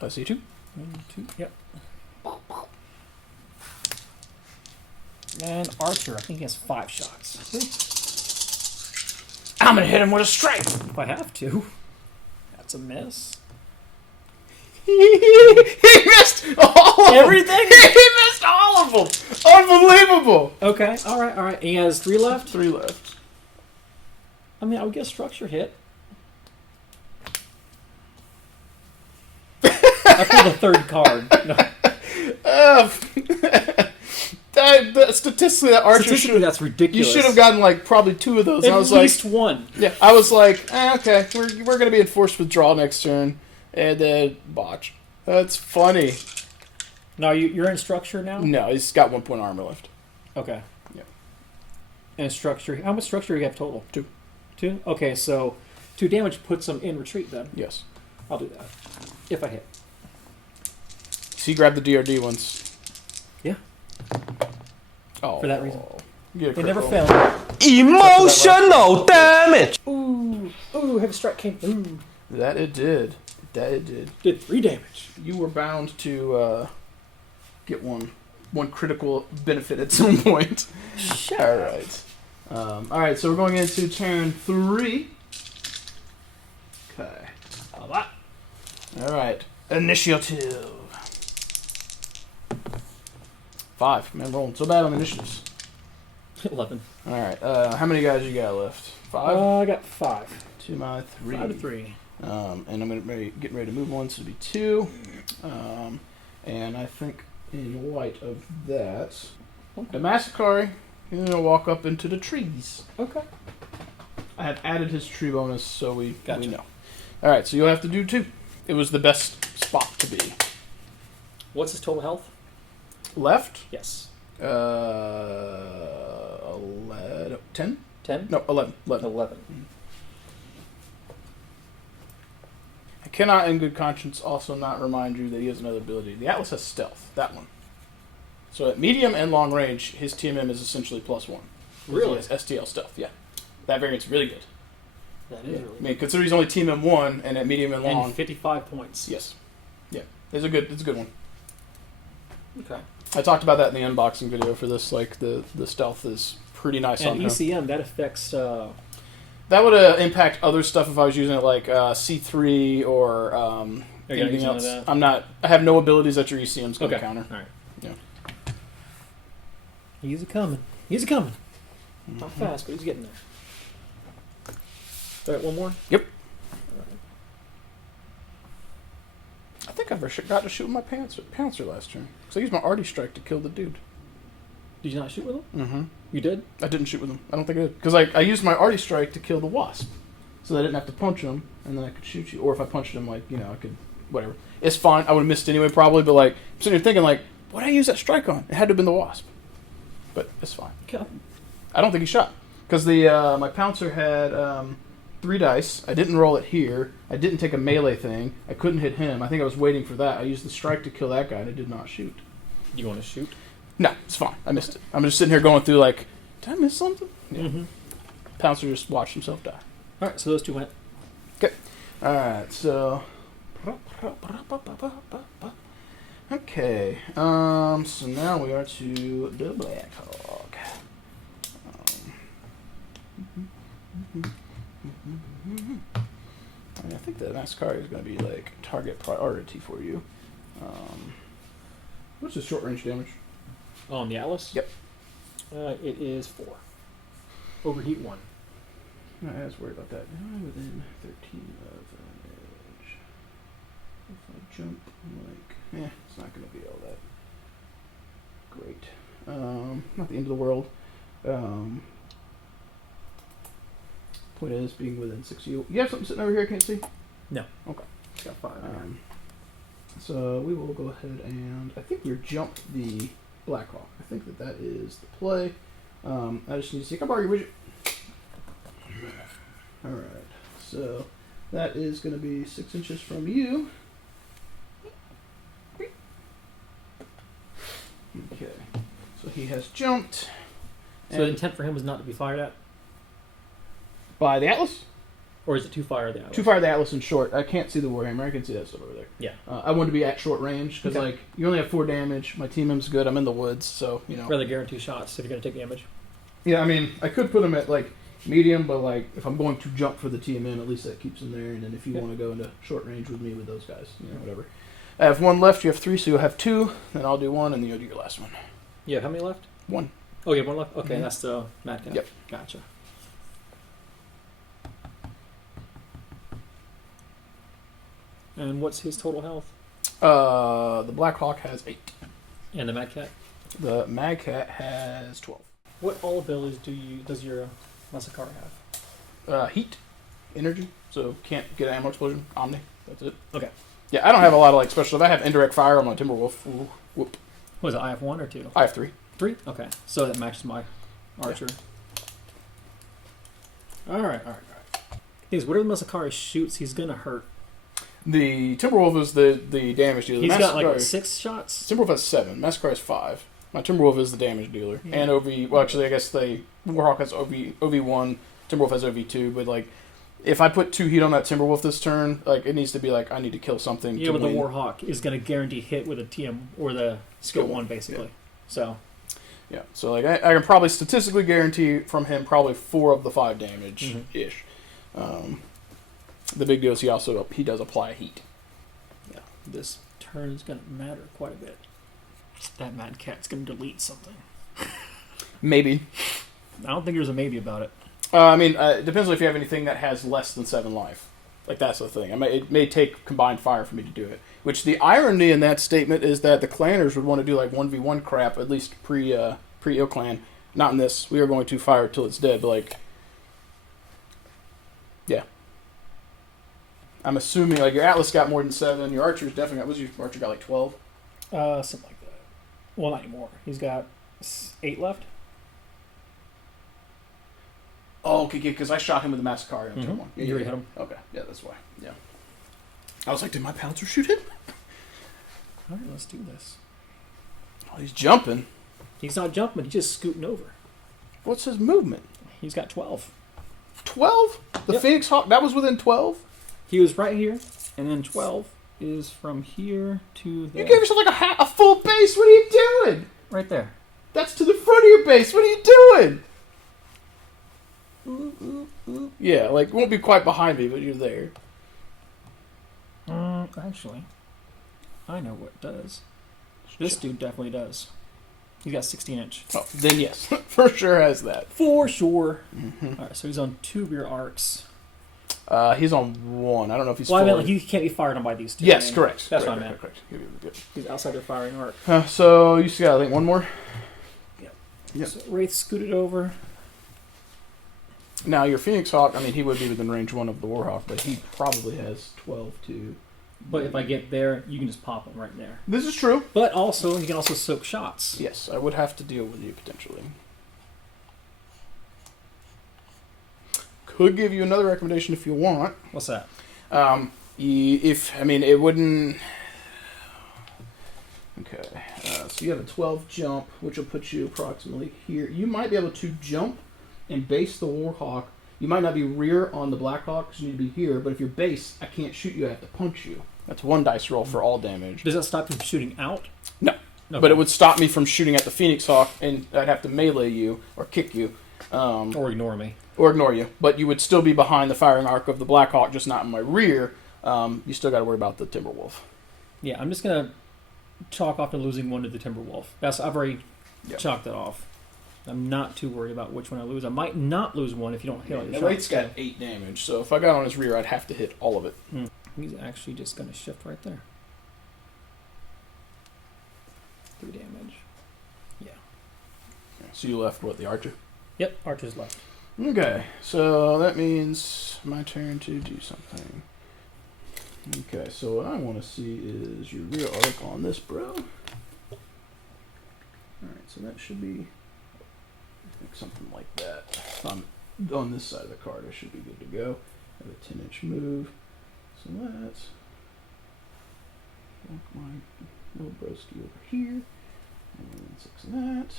I see 2. 1, 2, yep. And Archer, I think he has 5 shots. I'm gonna hit him with a strike. If I have to. That's a miss. He missed all of Everything? them. He missed all of them. Unbelievable. Okay, alright. He has 3 left? 3 left. I mean, I would get a structure hit. I pulled the 3rd card. No. Statistically, that Archer Statistically, that's you ridiculous. should have gotten like probably 2 of those. At I was least like, 1. yeah, I was like, okay, we're gonna be in forced withdrawal next turn, and then botch. That's funny. No, you're in structure now? No, he's got 1 point armor left. Okay. Yep. And structure. How much structure do you have total? 2. 2? Okay, so 2 damage puts him in retreat then. Yes. I'll do that. If I hit. So he grabbed the DRD ones. Yeah. Oh, For that reason. You get a They never critical. fail. Emotional damage. Ooh, heavy strike came. Ooh, That it did. That it did. did 3 damage. You were bound to get one critical benefit at some point. Shut All right. All right. So we're going into turn 3. Okay. How about? All right. Initiative. 5. Man, rolling so bad on initiatives. 11. All right. How many guys you got left? 5. I got 5. 2 my 3. 5 to 3. And I'm getting ready to move 1, so it'll be 2. And I think in light of that, the Massacre is going to walk up into the trees. Okay. I have added his tree bonus, so we Gotcha. know. All right, so you'll have to do 2. It was the best spot to be. What's his total health? Left, Yes. 10. 10? No, 11. 11. I cannot, in good conscience, also not remind you that he has another ability. The Atlas has stealth. That one. So at medium and long range, his TMM is essentially +1. Really? He has STL stealth, yeah. That variant's really good. That is really I mean, consider he's only TMM 1, and at medium and long... And 55 points. Yes. Yeah. It's a good one. Okay. I talked about that in the unboxing video for this. Like, the stealth is pretty nice on And him. ECM, that affects... That would impact other stuff if I was using it like C3 or anything else. Like I have no abilities that your ECM's going to Okay. counter. All right. Yeah. He's a-coming. Not fast, but he's getting there. All right, one more? Yep. I think I got to shoot with my Pouncer last turn. Because I used my Artie Strike to kill the dude. Did you not shoot with him? Mm-hmm. You did? I didn't shoot with him. I don't think I did. Because I used my Artie Strike to kill the Wasp. So I didn't have to punch him, and then I could shoot you. Or if I punched him, like, I could... Whatever. It's fine. I would have missed anyway, probably. But, like, I'm sitting here thinking, like, what did I use that strike on? It had to have been the Wasp. But it's fine. Okay. I don't think he shot. Because my Pouncer had 3 dice. I didn't roll it here. I didn't take a melee thing. I couldn't hit him. I think I was waiting for that. I used the strike to kill that guy, and it did not shoot. You want to shoot? No, it's fine. I missed it. I'm just sitting here going through, like, did I miss something? Yeah. Mm-hmm. Pouncer just watched himself die. All right, so those two went. Okay. Alright, so... Okay. So now we are to the Black Hawk. I think the next card is going to be, like, target priority for you. What's his short range damage? On the Atlas? Yep. It is 4. Overheat 1. I was worried about that. Am I within 13 of an edge? If I jump, I'm like, it's not going to be all that great. Not the end of the world. Point is, being within 6 of you. You have something sitting over here I can't see? No. Okay. Got 5. So we will go ahead and, I think we jumped the Blackhawk. I think that is the play. I just need to see. Can I borrow your widget? Alright, so that is going to be 6 inches from you. Okay, so he has jumped. So the intent for him was not to be fired at? By the Atlas? Or is it to fire the Atlas? To fire the Atlas in short. I can't see the Warhammer. I can see that stuff over there. Yeah. I want to be at short range because, Okay. like, you only have 4 damage. My TMM's good. I'm in the woods, so, Rather guarantee shots if you're going to take damage. Yeah, I mean, I could put him at, like, medium, but, like, if I'm going to jump for the TMM, at least that keeps him there. And then if you want to go into short range with me with those guys, whatever. I have 1 left. You have 3, so you'll have 2. Then I'll do 1, and then you'll do your last one. Yeah, how many left? 1. Oh, you have 1 left? Okay, Mhm. that's the Mad Cat. Yep. Gotcha. And what's his total health? The Black Hawk has 8. And the Mad Cat? The Mad Cat has 12. What all abilities does your Masakari have? Heat, energy, so can't get ammo explosion. Omni, that's it. Okay. Yeah, I don't have a lot of like special stuff. I have indirect fire on my Timberwolf. Ooh, whoop. What is it, I have 1 or 2? I have 3. 3? Okay, so that matches my archer. Alright. Thing is, whatever Masakari shoots, he's going to hurt. The Timberwolf is the damage dealer. He's the got like Massacre- 6 shots? Timberwolf has 7. Massacre has 5. My Timberwolf is the damage dealer. Yeah. And OV, well actually I guess Warhawk has OV1, Timberwolf has OV2, but like, if I put 2 heat on that Timberwolf this turn, like, it needs to be like, I need to kill something Yeah, to but win. the Warhawk is going to guarantee hit with a TM, or the skill 1, basically. Yeah. So, Yeah, so like I can probably statistically guarantee from him probably 4 of the 5 damage ish. The big deal is he does apply heat. yeah, this turn is going to matter quite a bit. That Mad Cat's going to delete something. Maybe. I don't think there's a maybe about it. I mean, it depends on if you have anything that has less than 7 life. Like, that's the thing. It may take combined fire for me to do it. Which the irony in that statement is that the clanners would want to do like 1v1 crap, at least pre-Ill Clan. Not in this. We are going to fire till it's dead, but like, yeah. I'm assuming like your Atlas got more than 7. Your Archer's definitely got. What's your Archer got, like 12? Something like that. Well, not anymore. He's got 8 left. Oh, okay, because I shot him with the Massacre on turn 1. You already hit him. Okay, yeah, that's why. Yeah. I was like, did my Pouncer shoot him? All right, let's do this. Oh, he's jumping. He's not jumping. He's just scooting over. What's his movement? He's got 12. 12? The Yep. Phoenix Hawk, that was within 12? He was right here, and then 12 is from here to there. You gave yourself like a full base. What are you doing? Right there. That's to the front of your base. What are you doing? Yeah, like, it won't be quite behind me, but you're there. Actually, I know what does. This dude definitely does. He's got 16 inch. Oh, then yes. For sure has that. For sure. Alright, so he's on 2 rear arcs. He's on 1. I don't know if he's Well, I meant forward. like he can't be fired on by these 2. Yes, I mean, correct. That's correct, what I meant. correct. He's outside their firing arc. So, you still got, I think, 1 more? Yep. So Wraith scooted over. Now, your Phoenix Hawk, I mean, he would be within range 1 of the Warhawk, but he probably has 12 too. But if I get there, you can just pop him right there. This is true. But also, you can also soak shots. Yes, I would have to deal with you potentially. Could give you another recommendation if you want. What's that? It wouldn't. Okay, so you have a 12 jump, which will put you approximately here. You might be able to jump and base the Warhawk. You might not be rear on the Blackhawk because you need to be here, but if you're base, I can't shoot you, I have to punch you. That's 1 dice roll for all damage. Does that stop you from shooting out? No. Okay. But it would stop me from shooting at the Phoenix Hawk, and I'd have to melee you, or kick you. Or ignore me. Or ignore you. But you would still be behind the firing arc of the Blackhawk, just not in my rear. You still got to worry about the Timberwolf. Yeah, I'm just going to chalk off to losing 1 to the Timberwolf. I've already chalked it off. I'm not too worried about which one I lose. I might not lose 1 if you don't hit all your The shots. Wraith's got 8 damage, so if I got on his rear, I'd have to hit all of it. He's actually just going to shift right there. 3 damage. Yeah. So you left, what, the Archer? Yep, Archer's left. Okay, so that means my turn to do something. Okay, so what I want to see is your rear arc on this, bro. Alright, so that should be something like that. If I'm on this side of the card, I should be good to go. I have a 10-inch move. So let's walk my little broski over here. And then 6 of that.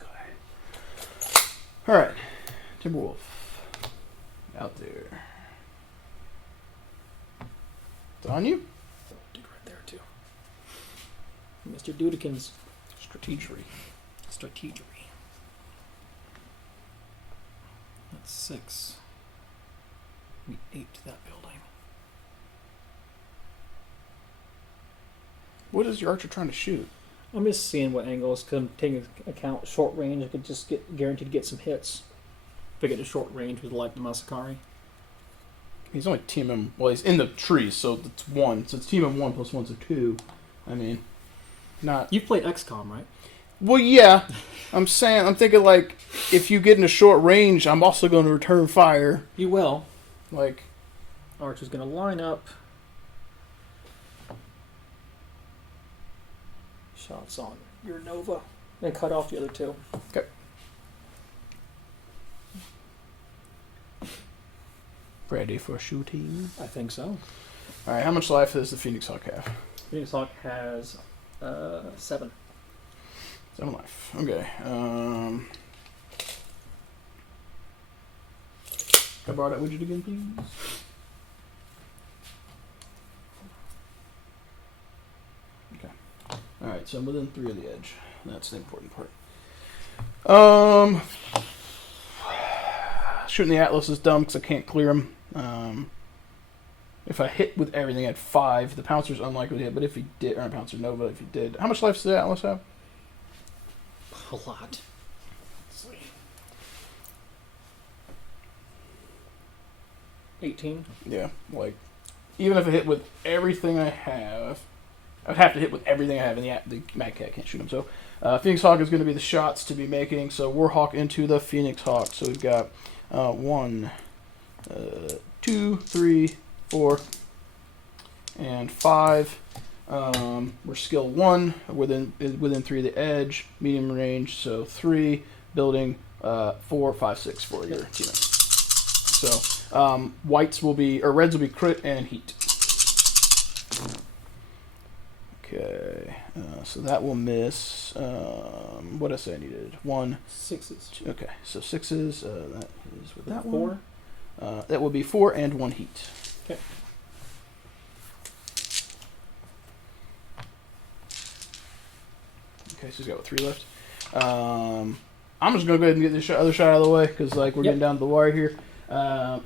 Okay. Alright. Timberwolf. Out there. It's on you? Dig right there, too. Mr. Dudekins. Strategery. Strategery. That's 6. We 8 to that building. What is your archer trying to shoot? I'm just seeing what angles, because I'm taking into account short range. I could just get guaranteed to get some hits. If I get to short range with like the Masakari. He's only team M. Well, he's in the trees, so it's 1. So it's team M1 plus 1, so 2. I mean, not. You've played XCOM, right? Well, yeah. I'm thinking like, if you get into short range, I'm also going to return fire. You will. Like, Archer's going to line up. Shots on your Nova. And cut off the other 2. okay. Ready for shooting. I think so. All right. How much life does the Phoenix Hawk have? Phoenix Hawk has 7. 7 life. Okay. Can I borrow that widget again, please? Okay. All right. So I'm within 3 of the edge. That's the important part. Shooting the Atlas is dumb because I can't clear him. If I hit with everything at 5, the Pouncer's unlikely to hit, but if he did, or Pouncer Nova, if he did. How much life does the Atlas have? A lot. 18. Yeah, like, even if I hit with everything I have, I'd have to hit with everything I have, and the Mad Cat can't shoot him. So, Phoenix Hawk is going to be the shots to be making. So, Warhawk into the Phoenix Hawk. So, we've got 1, 2, 3, 4, and 5. We're skill 1 within 3 of the edge, medium range. So 3 building 4, 5, 6 for your team. So whites will be, or reds will be crit and heat. Okay, so that will miss. What did I say I needed? 1, 6s. 2, okay, so 6s. That is with that 4. one. That will be 4 and 1 heat. Okay. Okay, so he's got 3 left. I'm just gonna go ahead and get this other shot out of the way because like we're getting down to the wire here. Nova,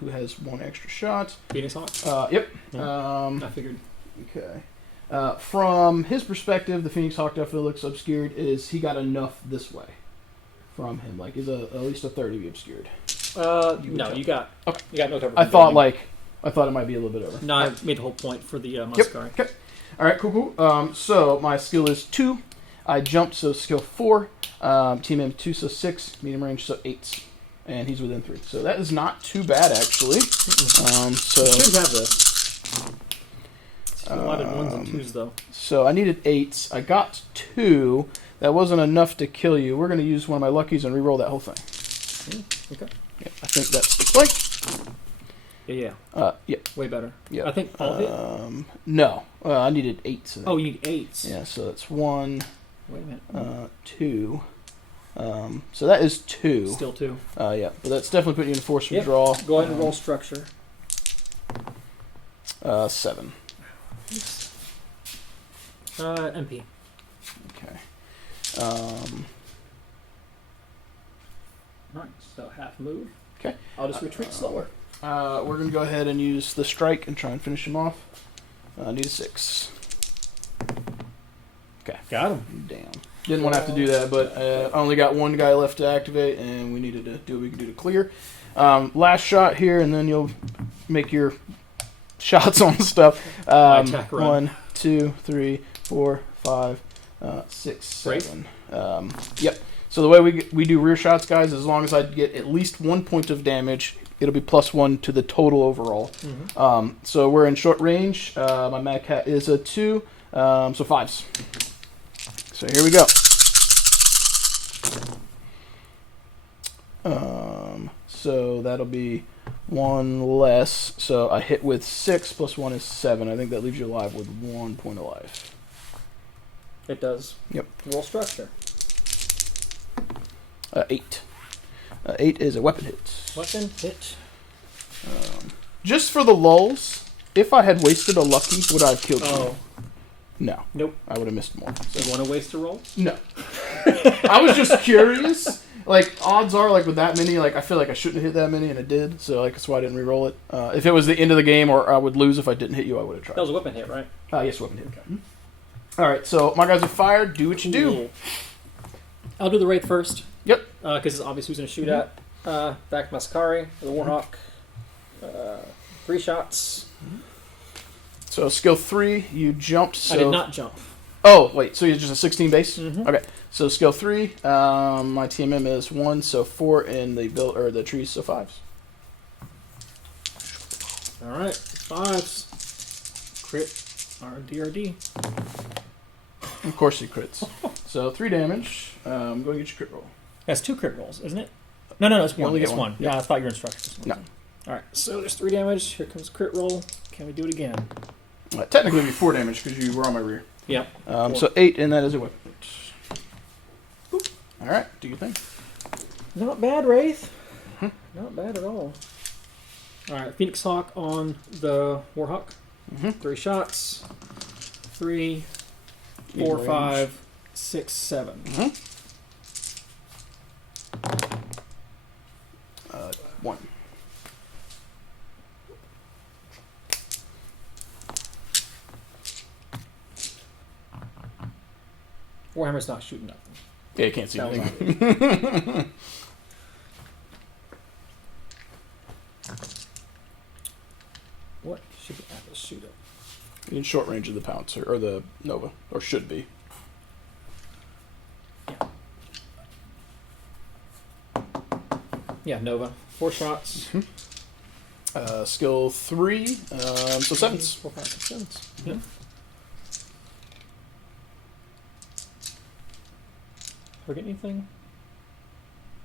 who has 1 extra shot. Phoenix Hawk. Yep. I figured. Okay. From his perspective, the Phoenix Hawk definitely looks obscured. Is he got enough this way from him? Like, is at least a third of you obscured? No, you got no cover. I thought it might be a little bit over. No, I made the whole point for the Muscari. Okay. All right. Cool. So my skill is 2. I jumped, so skill 4. Team M2, so 6. Medium range, so 8. And he's within 3. So that is not too bad, actually. So You should have this. A lot of 1s and 2s, though. So I needed 8s. I got 2. That wasn't enough to kill you. We're going to use one of my luckies and re-roll that whole thing. Okay. Yeah, I think that's the play. Yeah. Yeah. Way better. Yeah. I think all hit. No. I needed 8s. Oh, you need 8s. Yeah, so that's 1, Wait a minute. 2. So that is 2. Still 2. Yeah, but that's definitely putting you in a force Yep. withdrawal. Go ahead and roll structure. 7. MP. Okay. Alright, so half move. Okay. I'll just retreat slower. We're going to go ahead and use the strike and try and finish him off. I need a 6. Okay. Got him. Damn. Didn't want to have to do that, but I only got 1 guy left to activate, and we needed to do what we could do to clear. Last shot here, and then you'll make your shots on stuff. Attack run. 1, 2, 3, 4, 5, 6, 7. Yep. So the way we do rear shots, guys, as long as I get at least 1 point of damage, it'll be +1 to the total overall. Mm-hmm. So we're in short range. My Mad Cat is a 2, so 5s. So here we go. So that'll be 1 less. So I hit with 6 plus 1 is 7. I think that leaves you alive with 1 point of life. It does. Yep. Roll structure. 8. 8 is a weapon hit. Weapon hit. Just for the lulls, if I had wasted a lucky, would I have killed you? Oh. No. Nope. I would have missed more. You want to waste a roll? No. I was just curious. Like, odds are, like, with that many, like, I feel like I shouldn't have hit that many, and I did. So, like, that's why I didn't re-roll it. If it was the end of the game or I would lose if I didn't hit you, I would have tried. That was a weapon hit, right? Yes, weapon hit. Okay. All right, so my guys are fired. Do what you do. I'll do the raid first. Yep. Because it's obvious who's going to shoot at. Back to Masakari, the Warhawk. 3 shots. So, skill 3, you jumped. So... I did not jump. Oh, wait, so you're just a 16 base? Mm-hmm. Okay, so skill 3, my TMM is 1, so 4 in the trees, so 5s. Alright, 5s. Crit. RDRD. Of course he crits. So 3 damage. Go and get your crit roll. That's 2 crit rolls, isn't it? No, it's 1. only get It's 1. one. Yeah, I thought your instructions. No. Alright, so there's 3 damage. Here comes crit roll. Can we do it again? Technically it'd be 4 damage because you were on my rear. Yep. So 8, and that is a weapon. Alright, do your thing. Not bad, Wraith. Not bad at all. Alright, Phoenix Hawk on the Warhawk. 3 shots. 3, 4, 5, 6, 7. 1. Warhammer's not shooting nothing. Yeah, you can't see That was anything. What should the Atlas shoot at? In short range of the Pouncer, or the Nova, or should be. Yeah, Nova. 4 shots. Skill 3, so 7s. 4, 5, 6, 7s. Yeah. forget anything?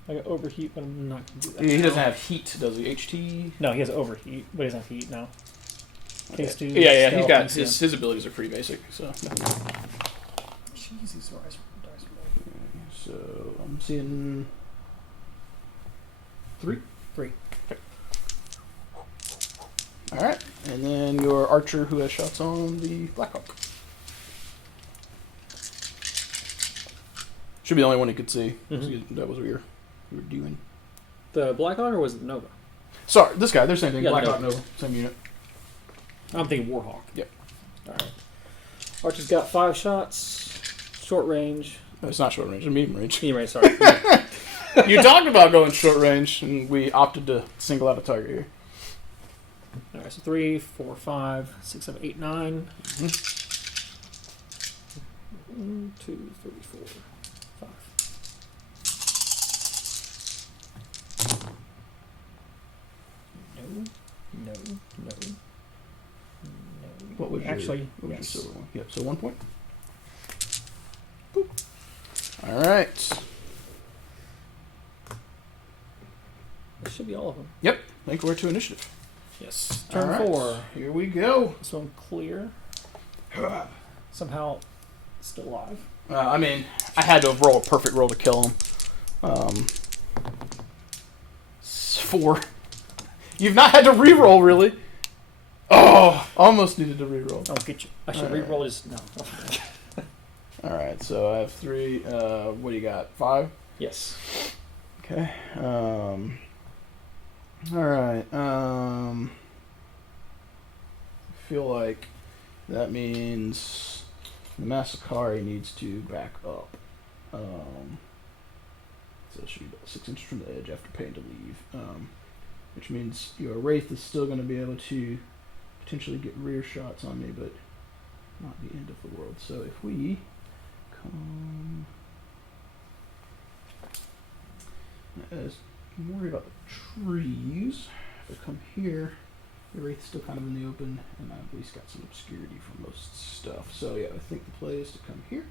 I got overheat, but I'm not going to do that. He now. doesn't have heat, does he? HT? No, he has overheat, but he doesn't have heat now. Case two, Yeah, he's stealth, got and his abilities are pretty basic. So, Jeez, these dice so I'm seeing 3. 3. All right, and then your archer who has shots on the Blackhawk. Should be the only one you could see. Mhm. That was what you were doing. The Blackhawk or was it Nova? Sorry, this guy. They're same thing. Yeah, Blackhawk, Nova. Nova, same unit. I'm thinking Warhawk. Yep. Alright. Archer's got 5 shots, short range. No, it's not short range. It's medium range. Medium range, sorry. You talked about going short range, and we opted to single out a target here. Alright, so 3, 4, 5, 6, 7, 8, 9. 1, 2, 3, 4, 5. No. What was Actually, what was yes. your silver one? Yep. So 1 point. Boop. All right. That should be all of them. Yep. Think we're to initiative. Yes. All Turn right. 4. Here we go. This one clear. Somehow still alive. I mean, I had to roll a perfect roll to kill him. 4. You've not had to re-roll, really. Oh, almost needed to re-roll. I'll get you. I should All right. re-roll this. No. All right, so I have 3. What do you got? 5? Yes. Okay. All right. I feel like that means the Masakari needs to back up. So she'll be 6 inches from the edge after paying to leave. Which means your Wraith is still going to be able to potentially get rear shots on me, but not the end of the world. So if we come... I'm worried about the trees. If I come here, the Wraith's still kind of in the open, and I've at least got some obscurity for most stuff. So yeah, I think the play is to come here.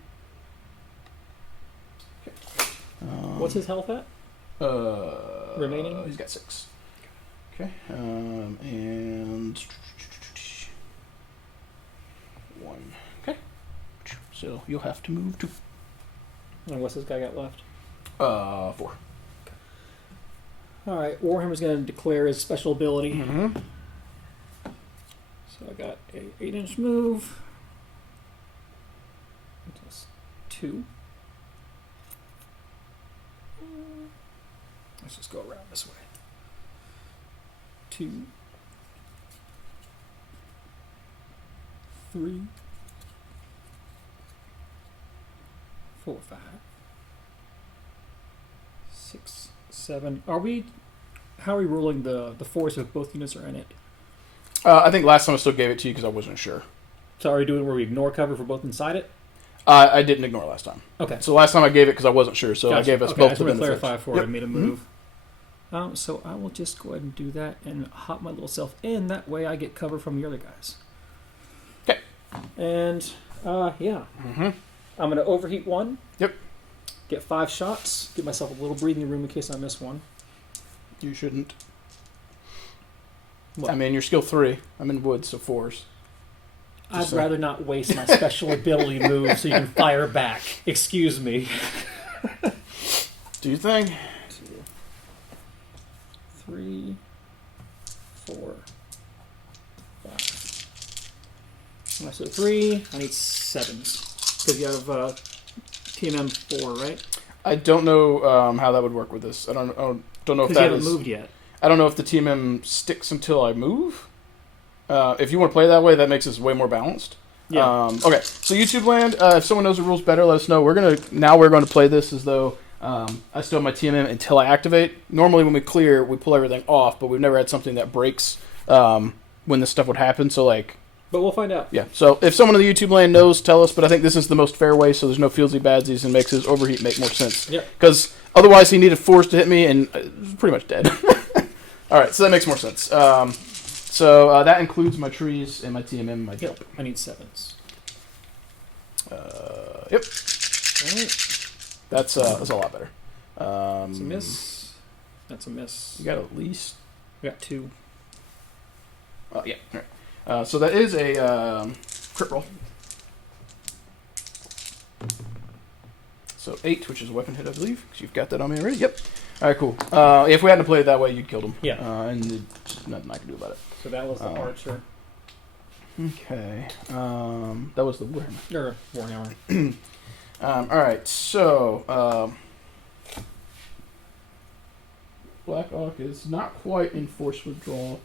Okay. What's his health at? Remaining? He's got 6. Okay. And 1. Okay. So you'll have to move 2. And what's this guy got left? 4. Alright, Warhammer's going to declare his special ability. Mm-hmm. So I got a 8-inch move. That's 2. Let's just go around this way. 2, 3, 4, 5, 6, 7. How are we ruling the force if both units are in it? I think last time I still gave it to you because I wasn't sure. So are we doing where we ignore cover for both inside it? I didn't ignore last time. Okay. So last time I gave it because I wasn't sure, so Gotcha. I gave us Okay, both I just the want to benefits. clarify before Yep. I made a move. So I will just go ahead and do that and hop my little self in. That way I get cover from the other guys. Okay. And, yeah. Mm-hmm. I'm going to overheat 1. Yep. Get 5 shots. Give myself a little breathing room in case I miss one. You shouldn't. What? I mean, you're skill 3. I'm in wood, so 4s. I'd rather not waste my special ability move so you can fire back. Excuse me. Do you think? 2, 3, 4, 5. So 3, I need 7s. Because you have TMM 4, right? I don't know how that would work with this. I don't know if Because you that haven't is. moved yet. I don't know if the TMM sticks until I move. If you want to play that way, that makes us way more balanced. Yeah. Okay, so YouTube land. If someone knows the rules better, let us know. We're going to play this as though I still have my TMM until I activate. Normally, when we clear, we pull everything off, but we've never had something that breaks when this stuff would happen. So But we'll find out. yeah. So if someone in the YouTube land knows, tell us. But I think this is the most fair way, so there's no feelsy badsies, and makes his overheat make more sense. Yep. Because otherwise, he needed force to hit me, and pretty much dead. All right, so that makes more sense. So that includes my trees and my TMM and my jump. Yep. I need 7s. Yep. Alright. That's a lot better. That's a miss. That's a miss. You got at least. We got 2. Oh yeah. All right. So that is a crit roll. So 8, which is a weapon hit, I believe, because you've got that on me already. Yep. All right, cool. If we hadn't played it that way, you'd killed him. Yeah. And there's nothing I can do about it. So that was the archer. Okay. That was the Warhammer. Or Warhammer. All right. So Black Hawk is not quite in force withdrawal.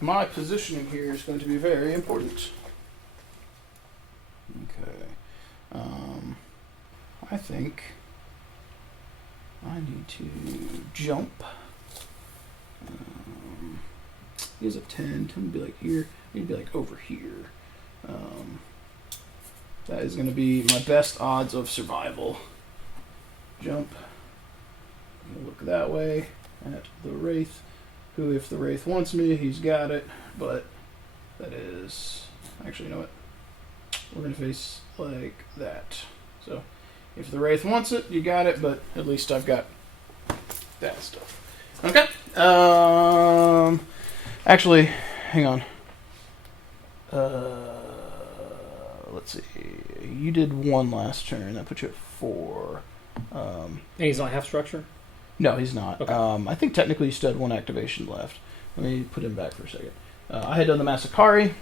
My positioning here is going to be very important. Okay. I think I need to jump. He has a 10. 10 would be like here. He'd be like over here. That is going to be my best odds of survival. Jump. Look that way at the Wraith, who, if the Wraith wants me, he's got it, but that is... Actually, you know what? We're going to face like that. So, if the Wraith wants it, you got it, but at least I've got that stuff. Okay. Actually, hang on. Let's see. You did 1 last turn. That put you at 4. And he's on half structure? No, he's not. Okay. I think technically you still had 1 activation left. Let me put him back for a second. I had done the Massacari.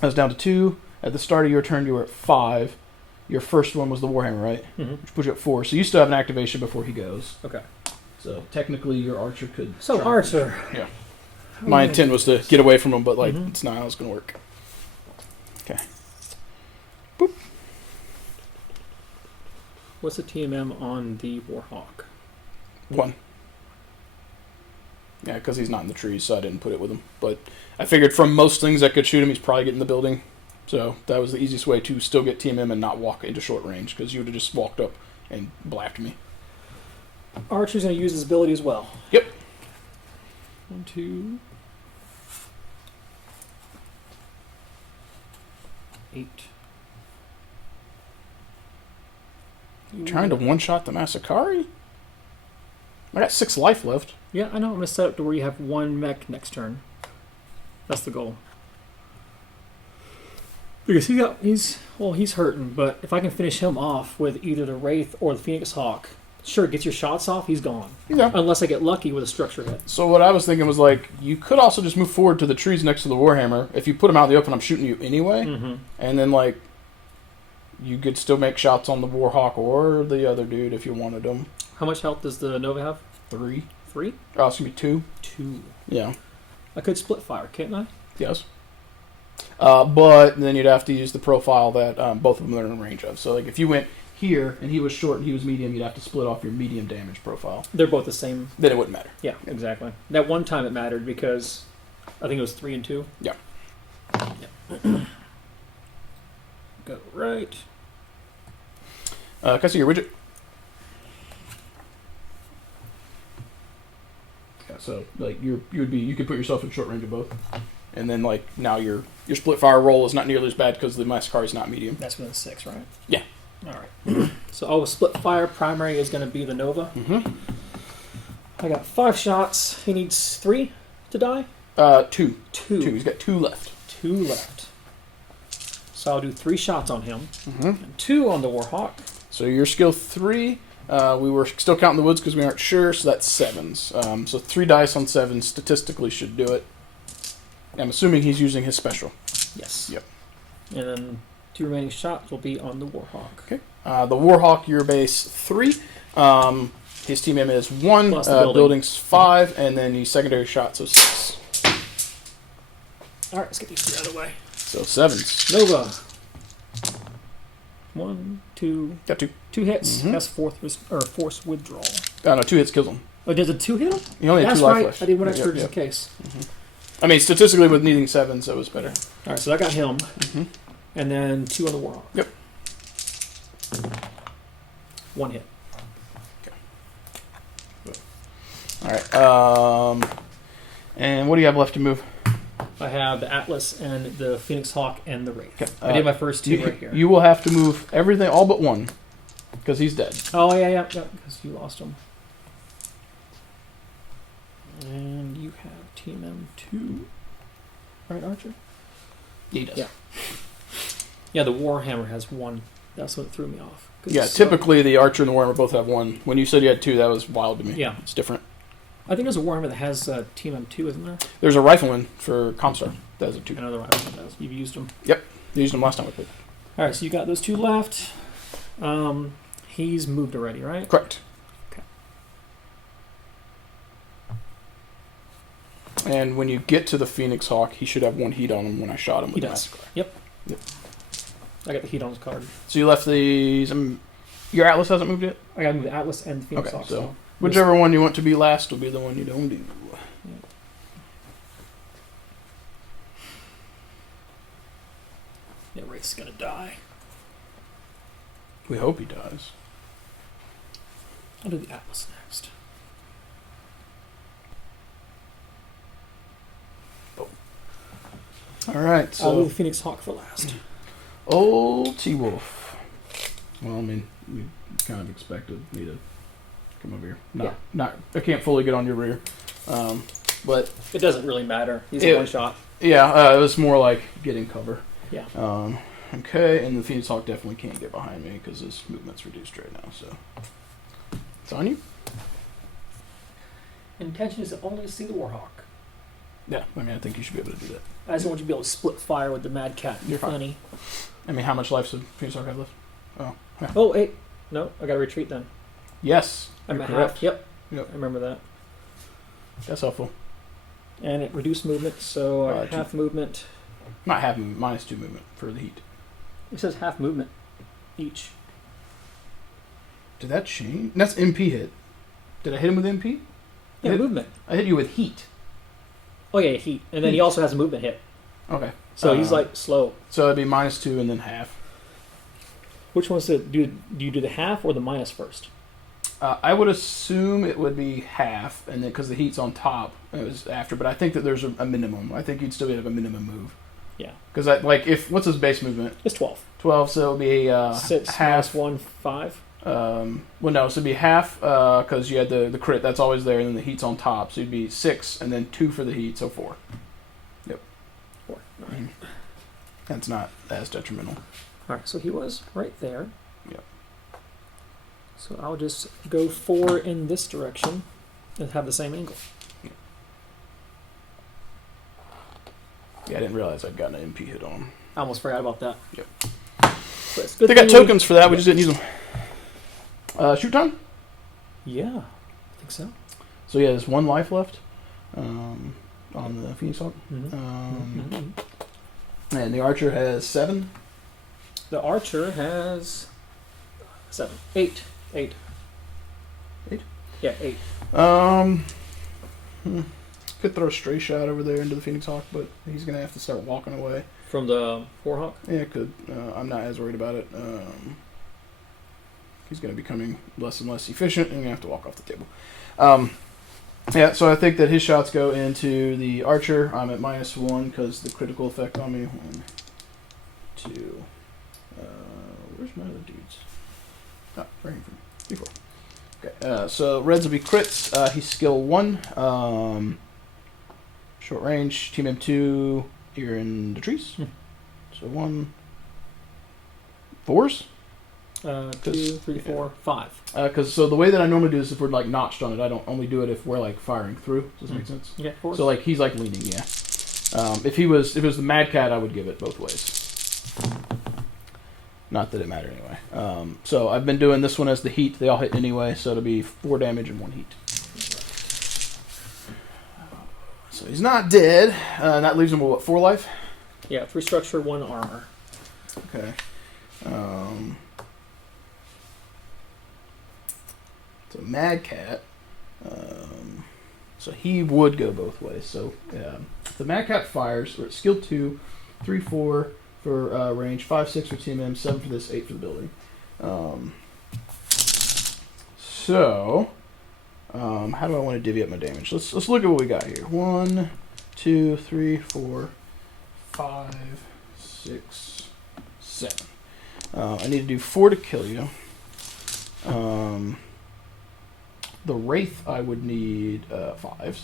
I was down to 2. At the start of your turn, you were at 5. Your first one was the Warhammer, right? Mm-hmm. Which put you at 4. So you still have an activation before he goes. Okay. So technically your archer could... So, try. archer. Yeah. My intent was to get away from him, but Mhm. it's not how it's going to work. Okay. What's the TMM on the Warhawk? 1. Yeah, because he's not in the trees, so I didn't put it with him. But I figured from most things that could shoot him, he's probably getting the building. So that was the easiest way to still get TMM and not walk into short range, because you would have just walked up and blapped me. Archer's going to use his ability as well. Yep. 1, 2... 8. Trying to one-shot the Massacari? I got 6 life left. Yeah, I know. I'm going to set up to where you have 1 mech next turn. That's the goal. Because he's hurting, but if I can finish him off with either the Wraith or the Phoenix Hawk, sure, gets your shots off, he's gone. Yeah. Unless I get lucky with a structure hit. So what I was thinking was, like, you could also just move forward to the trees next to the Warhammer. If you put them out in the open, I'm shooting you anyway. Mm-hmm. And then, like, you could still make shots on the Warhawk or the other dude if you wanted them. How much health does the Nova have? 3. 3? Oh, it's going to be 2. 2. Yeah. I could split fire, can't I? Yes. But then you'd have to use the profile that both of them are in range of. So, like, if you went here and he was short and he was medium, you'd have to split off your medium damage profile. They're both the same. Then it wouldn't matter. Yeah, exactly. That one time it mattered because I think it was 3 and 2. Yeah. Go right. Can I see your widget? Yeah, so like you could put yourself in short range of both, and then like now your split fire roll is not nearly as bad because the Massacari is not medium. That's within 6, right? Yeah. All right. So I'll split fire. Primary is going to be the Nova. Mm-hmm. I got 5 shots. He needs 3 to die. 2. 2. He's got 2 left. 2 left. So I'll do 3 shots on him. Mm-hmm. And 2 on the Warhawk. So your skill 3. We were still counting the woods because we aren't sure, so that's 7s. So 3 dice on 7 statistically should do it. I'm assuming he's using his special. Yes. Yep. And then 2 remaining shots will be on the Warhawk. Okay. The Warhawk, your base 3. His team M is 1. Plus the building. Building's 5, and then the secondary shot, so 6. All right, let's get these 2 out of the way. So 7s. Nova. 1, 2. Got 2. 2 hits. Mhm. That's force withdrawal. No, 2 hits kills him. Oh, does a 2 hit him? He only had That's 2 life right. left. I did 1 extra Yep, just yep. in case. I mean, statistically, with needing 7s, it was better. All right, so I got him. Mhm. And then 2 on the Warhawk. Yep. 1 hit. All right. And what do you have left to move? I have the Atlas and the Phoenix Hawk and the Wraith. Okay, I did my first two right here. You will have to move everything, all but one, because he's dead. Oh, yeah, because you lost him. And you have Team M2. Right, Archer? He does. Yeah. Yeah, the Warhammer has one. That's what threw me off. Yeah, typically the Archer and the Warhammer both have one. When you said you had two, that was wild to me. Yeah. It's different. I think there's a Warhammer that has Team M2, isn't there? There's a Rifleman for Comstar. That has a two. Another Rifleman does. You've used them. Yep. You used them last time we played. All right, so you got those two left. He's moved already, right? Correct. Okay. And when you get to the Phoenix Hawk, he should have one heat on him when I shot him with He the does. Massacre. Yep. Yep. I got the heat on his card. So you left these. Your Atlas hasn't moved yet? I got to move the Atlas and the Phoenix Okay, Hawk. so whichever one you want to be last will be the one you don't do. Yeah, Wraith's going to die. We hope he dies. I'll do the Atlas next. All right, I'll do so the Phoenix Hawk for last. old T-Wolf. Well, I mean, we kind of expected me to come over here. Not. I can't fully get on your rear, but It doesn't really matter. He's It- a one shot. yeah, it was more like getting cover. Yeah. Okay, and the Phoenix Hawk definitely can't get behind me because his movement's reduced right now. So it's on you. Intention is to only see the Warhawk. Yeah, I mean, I think you should be able to do that. I just want you to be able to split fire with the Mad Cat. You're fine. Funny. I mean, how much life does Phoenix Hawk have left? Oh, yeah. Oh, hey. No, I got to retreat then. Yes, I'm you're at correct. half. Yep. Yep. I remember that. That's helpful. And it reduced movement, so I got half movement. Not half movement, -2 movement for the heat. It says half movement each. Did that change? That's MP hit. Did I hit him with MP? Yeah, Hit- movement. I hit you with heat. Oh, yeah, heat. And then he also has a movement hit. Okay. So he's like slow. So it'd be -2 and then half. Which one's the do you do the half or the minus first? I would assume it would be half, and then because the heat's on top, it was after. But I think that there's a minimum. I think you'd still have a minimum move. Yeah. Because if what's his base movement? It's 12. 12, so it'll be 6 half. minus 1, 5. Well, no, so it'd be half because you had the crit that's always there, and then the heat's on top. So it'd be 6, and then 2 for the heat, so 4. Yep. 4. All right. That's not as detrimental. All right, so he was right there. Yep. So I'll just go 4 in this direction and have the same angle. Yeah, I didn't realize I'd gotten an MP hit on him. I almost forgot about that. Yep. But it's a good They got thing we- tokens for that. We just didn't use them. Shoot time. Yeah, I think so. So yeah, there's 1 life left on the Phoenix Hawk. Mhm. And the Archer has 7. The Archer has 7. 8. 8. 8? Yeah, 8. Could throw a stray shot over there into the Phoenix Hawk, but he's gonna have to start walking away. From the Warhawk? Yeah, could. I'm not as worried about it. He's gonna be becoming less and less efficient, and gonna have to walk off the table. Yeah, so I think that his shots go into the Archer. I'm at -1 because the critical effect on me. 1, 2. Where's my other dudes? Ah, right from before. Okay, so Reds will be crits. He's skill 1. Short range. Team M2. You're in the trees. So 1. 4s? 2, 3, 4, 5. Because so the way that I normally do this, if we're like notched on it, I don't only do it if we're like firing through. Does that make sense? Yeah, 4. So like he's like leaning, yeah. If it was the Mad Cat, I would give it both ways. Not that it mattered anyway. So I've been doing this one as the heat. They all hit anyway, so it'll be 4 damage and 1 heat. So he's not dead. That leaves him with what, 4 life? Yeah, 3 structure, 1 armor. Okay. So Mad Cat. So he would go both ways. So the Mad Cat fires. We're at skill 2, 3, 4 for range, 5, 6 for team M, 7 for this, 8 for the building. How do I want to divvy up my damage? Let's look at what we got here. 1, 2, 3, 4, 5, 6, 7. I need to do 4 to kill you. The Wraith, I would need 5s.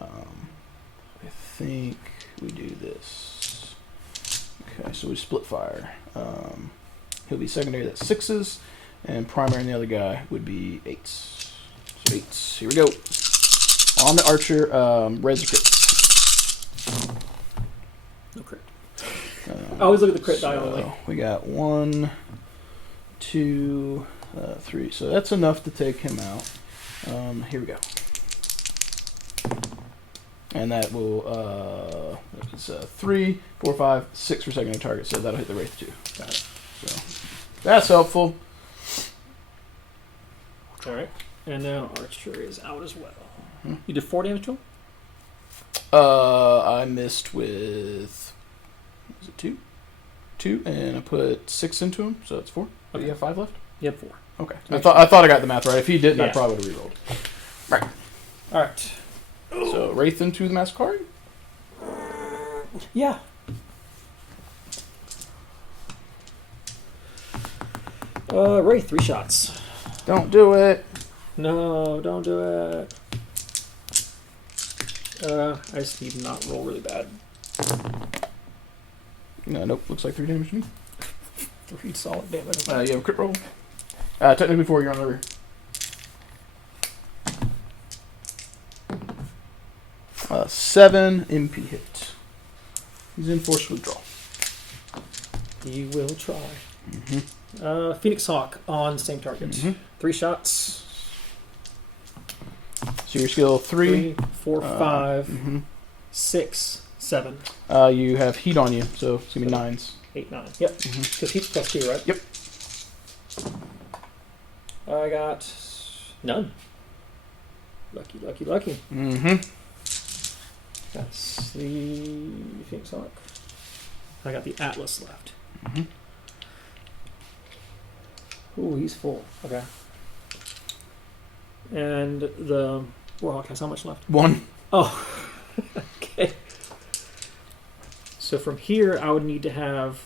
I think we do this. Okay, so we split fire. He'll be secondary, that's 6s, and primary and the other guy would be 8s. So 8s. Here we go. On the archer, res crits. No crit. I always look at the crit die only. We got 1, 2, 3. So that's enough to take him out. Here we go. And that will, it's 3, 4, 5, 6 for secondary target, so that'll hit the Wraith too. Got it. So that's helpful. Alright. And now Archer is out as well. You did 4 damage to him? I missed with, was it 2? 2, and I put 6 into him, so that's 4. Oh, you have 5 left? You have 4. Okay. I thought I got the math right. If he didn't, I Yeah. probably would have rerolled. Right. Alright. So Wraith into the Maskari? Yeah. Wraith, 3 shots. Don't do it. No, don't do it. I just need to not roll really bad. No, nope. Looks like 3 damage to me. 3 solid damage. You have a crit roll. Technically 4, you're on the rear. Seven MP hit. He's in forced withdrawal. You will try. Phoenix Hawk on same target. 3 shots. So your skill 3. 3, 4, 5, 6, 7, You have heat on you, so it's going to be 9s. 8, 9. Yep. Because heat's plus 2, right? Yep. I got none. Lucky, lucky, lucky. That's the Phoenix Hawk. I got the Atlas left. Ooh, he's full. Okay. And the Warhawk has how much left? 1. Oh, okay. So from here, I would need to have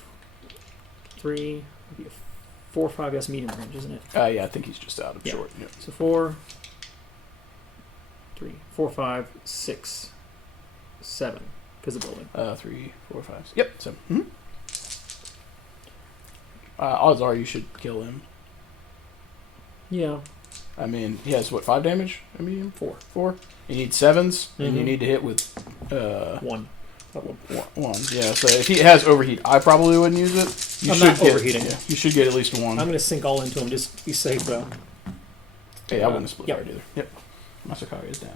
3, maybe 4, 5. That's medium range, isn't it? Yeah, I think he's just out of Yeah. short. Yeah. So 4, 3, 4, 5, 6, 7. Because of building. 3, 4, 5. Yep. So. Odds are you should kill him. Yeah. I mean, he has what, 5 damage? I mean, 4. 4. You need 7s, and you need to hit with 1. 1. Yeah. So if he has overheat, I probably wouldn't use it. I'm not overheating. Yeah, you should get at least 1. I'm going to sink all into him just to be safe, though. Hey, I wouldn't have split Yep. fired either. Yep. Masakari is down.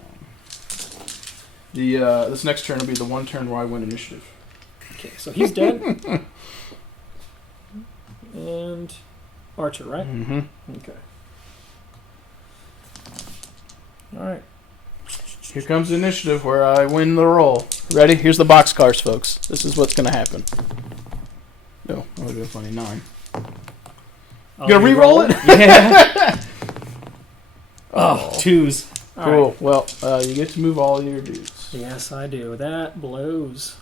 This next turn will be the one turn where I win initiative. Okay, so he's dead. And Archer, right? Okay. Alright. Here comes the initiative where I win the roll. Ready? Here's the boxcars, folks. This is what's going to happen. No, that would have been funny. 9. You gonna re-roll it? Yeah. Oh, 2s. Cool. Right. Well, you get to move all your dudes. Yes, I do. That blows.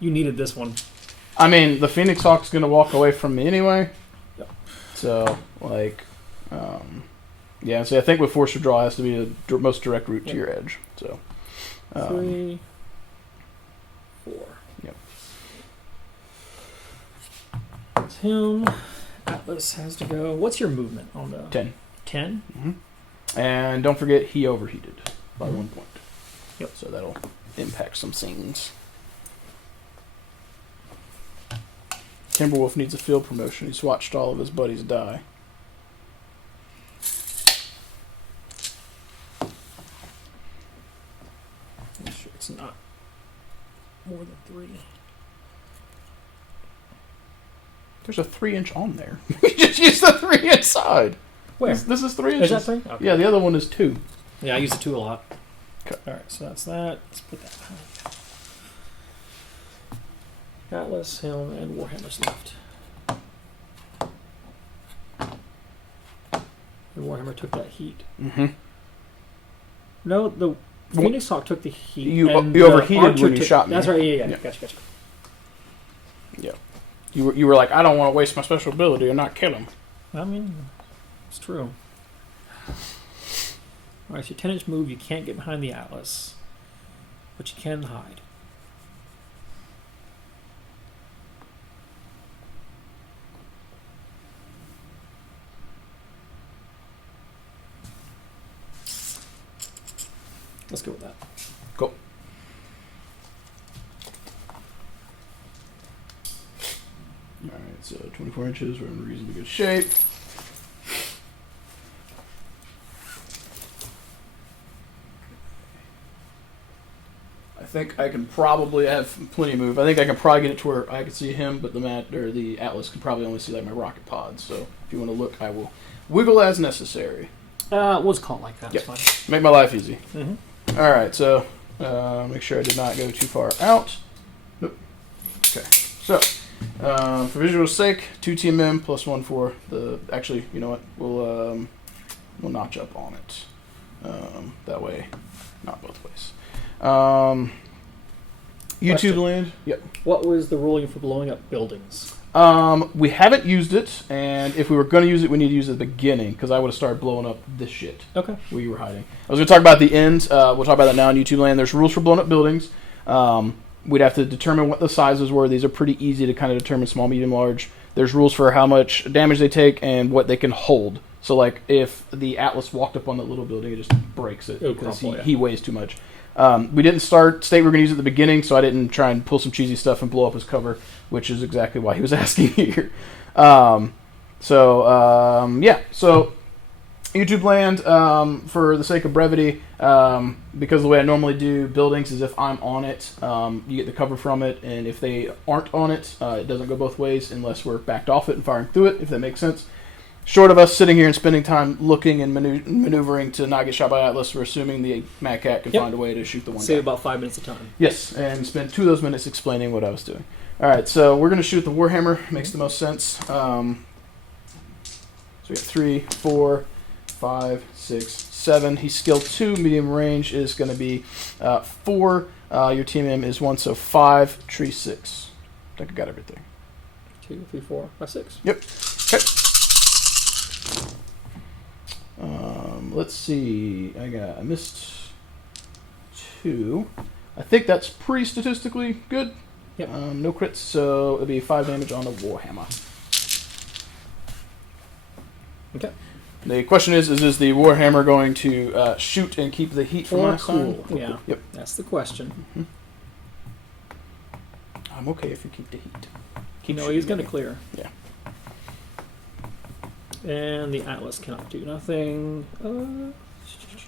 You needed this one. I mean, the Phoenix Hawk's going to walk away from me anyway. Yep. So, like, yeah, so I think with force withdrawal has to be the most direct route to your edge. So, 3, 4. Yep. That's him. Atlas has to go. What's your movement on the 10? 10? And don't forget, he overheated by 1 point. Yep. So that'll impact some things. Timberwolf needs a field promotion. He's watched all of his buddies die. I'm sure it's not more than 3. There's a 3-inch on there. You just use the 3 inside. Where? This is 3 Is inches. that 3? Okay. Yeah, the other one is 2. Yeah, I use the 2 a lot. Okay. Alright, so that's that. Let's put that behind. Atlas, Helm, and Warhammer's left. And Warhammer took that heat. No, the Phoenix Hawk took the heat. You and overheated the Archer when you shot me. That's right. Yeah. Yeah. Gotcha. Yeah. You were like, I don't want to waste my special ability and not kill him. I mean, it's true. All right, so 10-inch move. You can't get behind the Atlas, but you can hide. Let's go with that. Cool. Alright, so 24 inches, we're in reasonably good shape. I think I can probably have plenty of move. I think I can probably get it to where I can see him, but the Atlas can probably only see like my rocket pods. So if you want to look, I will wiggle as necessary. We'll call it like that. Yep. It's fine. Make my life easy. Mm-hmm. All right, so make sure I did not go too far out. Nope. Okay, so for visual sake, 2 TMM plus 1 for the. Actually, you know what? We'll notch up on it. That way, not both ways. YouTube Question. land. Yep. What was the ruling for blowing up buildings? We haven't used it, and if we were going to use it, we need to use it at the beginning, because I would have started blowing up this shit Okay. where you were hiding. I was going to talk about the end. We'll talk about that now in YouTube land. There's rules for blowing up buildings. We'd have to determine what the sizes were. These are pretty easy to kind of determine: small, medium, large. There's rules for how much damage they take and what they can hold. So, like, if the Atlas walked up on that little building, it just breaks it It'll because crumple, yeah. he weighs too much. We didn't state we were going to use it at the beginning, so I didn't try and pull some cheesy stuff and blow up his cover, which is exactly why he was asking here. Yeah. So, YouTube land, for the sake of brevity, because the way I normally do buildings is if I'm on it, you get the cover from it, and if they aren't on it, it doesn't go both ways unless we're backed off it and firing through it, if that makes sense. Short of us sitting here and spending time looking and maneuvering to not get shot by Atlas, we're assuming the Mad Cat can find a way to shoot the one Save guy. about 5 minutes of time. Yes, and spend 2 of those minutes explaining what I was doing. Alright, so we're going to shoot the Warhammer. Makes the most sense. So we got 3, 4, 5, 6, 7. He's skill 2. Medium range is going to be 4. Your TMM is 1, so 5. Tree 6. I think I got everything. 2, 3, 4, 5, 6. Yep. Okay. Let's see. I missed 2. I think that's pretty statistically good. Yep. No crits, so it'll be 5 damage on the Warhammer. Okay. The question is the Warhammer going to shoot and keep the heat from Or my cool. side? Yeah. Yep. That's the question. I'm okay if you keep the heat. Keep No, shooting he's going to me. clear. Yeah. And the Atlas cannot do nothing.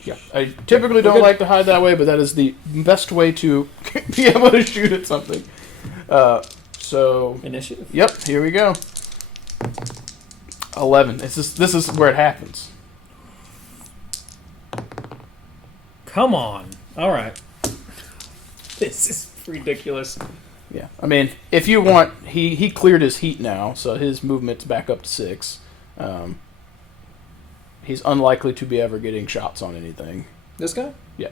Yeah. I typically don't good. like to hide that way, but that is the best way to be able to shoot at something. So Initiative. yep, here we go. 11. This is where it happens. Come on. All right. This is ridiculous. Yeah. I mean, if you want, he cleared his heat now, so his movement's back up to 6. He's unlikely to be ever getting shots on anything. This guy? Yeah.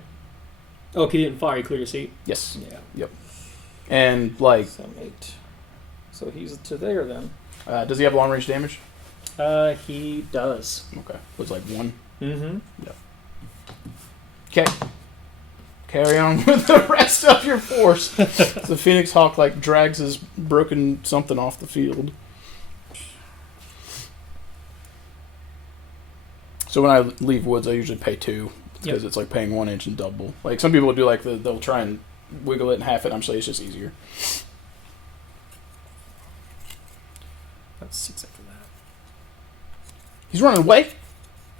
Oh, he didn't fire. He cleared his seat. Yes. Yeah. Yep. And like, 7, 8. So he's to there then. does he have long range damage? He does. Okay. Was like 1. Mm-hmm. Okay. Carry on with the rest of your force. The Phoenix Hawk like drags his broken something off the field. So when I leave woods, I usually pay 2 because it's like paying 1 inch and double. Like some people do, like they'll try and wiggle it and half it. I'm saying it's just easier. That's 6 after that. He's running away.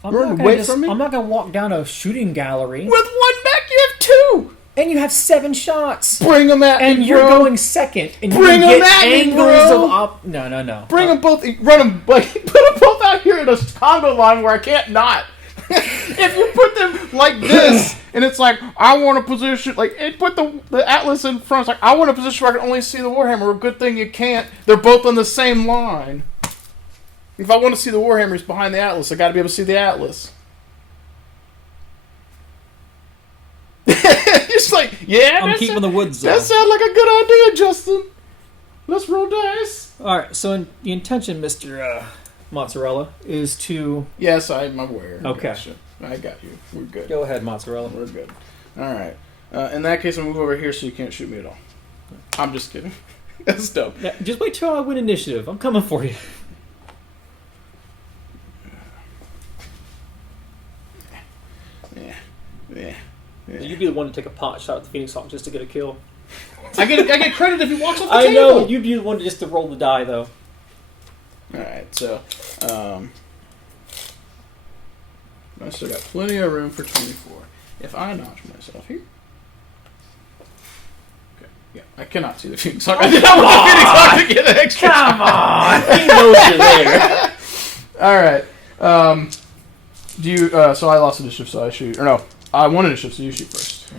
I'm You're not running gonna away just- from me? I'm not going to walk down a shooting gallery. With 1 mech, you have 2. And you have 7 shots. Bring them at And me, you're bro. going second. And Bring you 'em get at me, angles bro. of No. Bring them both. Run them. Like put them both out here in a combo line where I can't not. If you put them like this, and it's like I want a position, like it put the Atlas in front. It's like I want a position where I can only see the Warhammer. A good thing you can't. They're both on the same line. If I want to see the Warhammers behind the Atlas, I got to be able to see the Atlas. like, yeah, I'm keeping the woods that though. sounds like a good idea, Justin. Let's roll dice. All right. So the intention, Mr. Mozzarella, is to Yes, I'm aware. Okay. Gotcha. I got you. We're good. go ahead, Mozzarella. We're good. All right. In that case, I'll move over here so you can't shoot me at all. I'm just kidding. That's dope. Yeah, just wait till I win initiative. I'm coming for you. Yeah. You'd be the one to take a pot shot at the Phoenix Hawk just to get a kill. I get credit if he walks off the I table. know. You'd be the one just to roll the die, though. All right. So, I still got plenty of room for 24. If I notch myself here. Okay. Yeah. I cannot see the Phoenix Hawk. I did not want the Phoenix Hawk to get an extra. Come on! He knows you're there. All right. Do you? So I lost initiative, so I shoot. Or no, I won initiative, so you shoot first.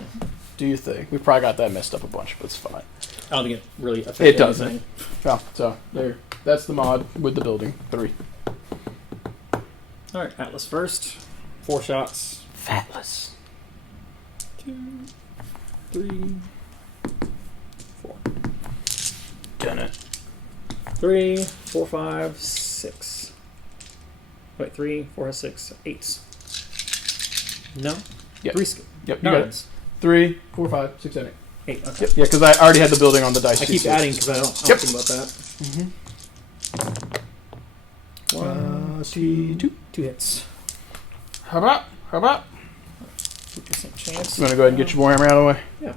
Do you think? We probably got that messed up a bunch, but it's fine. I don't think it really affects It doesn't. anything. Oh, so there. That's the mod with the building. 3. All right, Atlas first. 4 shots. Fatless. 2, 3, 4. Done it. 3, 4, 5, 6. Wait, 3, 4, 6, 8. No? Yep. 3 Yep. You got it. nines. 3, 4, 5, 6, 7, 8. 8, okay. Yep. Yeah, because I already had the building on the dice. I keep sheet, so- adding because I don't think about that. Mm-hmm. 1, 2. 2 hits. How about? 2% chance. I'm gonna go ahead and get your warhammer out of the way. Yeah.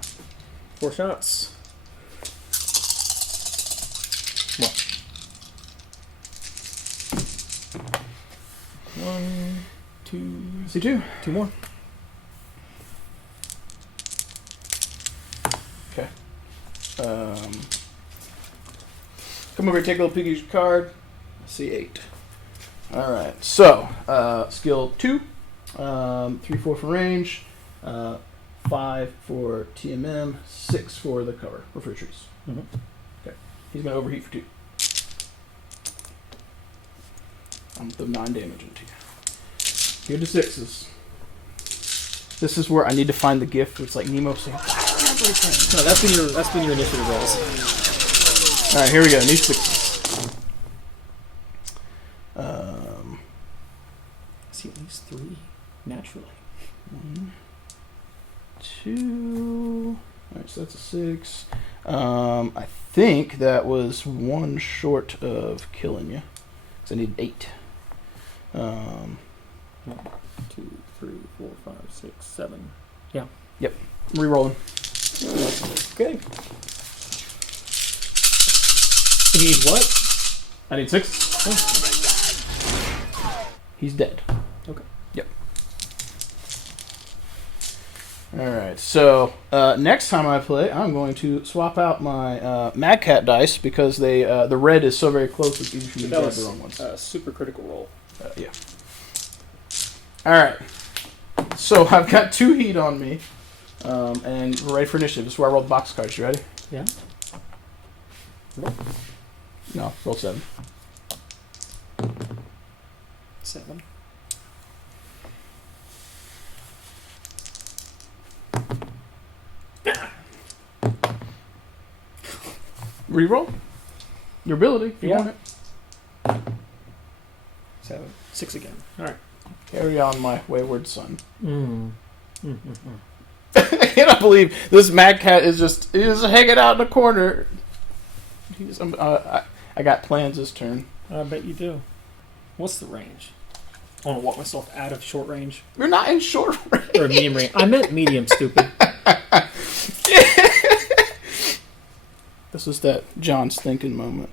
4 shots. One, 2, C2. 2 more. Okay. Come over here, take a little peek at your card. C8. All right. So, skill 2, 3, 4 for range, 5 for TMM, 6 for the cover or for trees. Mhm. Okay. He's gonna overheat for 2. I'm the 9 damage into you. Here to 6s. This is where I need to find the gift where it's like Nemo saying, No, that's been your initiative rolls. all right, here we go. Need 6s. I see at least 3 naturally. 1, 2. All right, so that's a 6. I think that was 1 short of killing you. Because I need 8. 1, 2, 3, 4, 5, 6, 7. Rerolling. Okay. You need what? I need 6. He's dead. Okay. Yep. Alright, so next time I play, I'm going to swap out my Mad Cat dice because they the red is so very close it's easy for me to That grab the was wrong ones. super critical roll. Yeah. Alright. So I've got 2 heat on me. And we're ready for initiative. This is where I roll the box cards. You ready? Yeah. No, roll 7. 7. Reroll? Your ability, if you Yeah. want it. 7. 6 again. All right. Carry on, my wayward son. Mm. I cannot believe this Mad Cat is just hanging out in the corner. I got plans this turn. I bet you do. What's the range? I want to walk myself out of short range We're not in short range. or medium range. I meant medium, stupid. This is that John's thinking moment.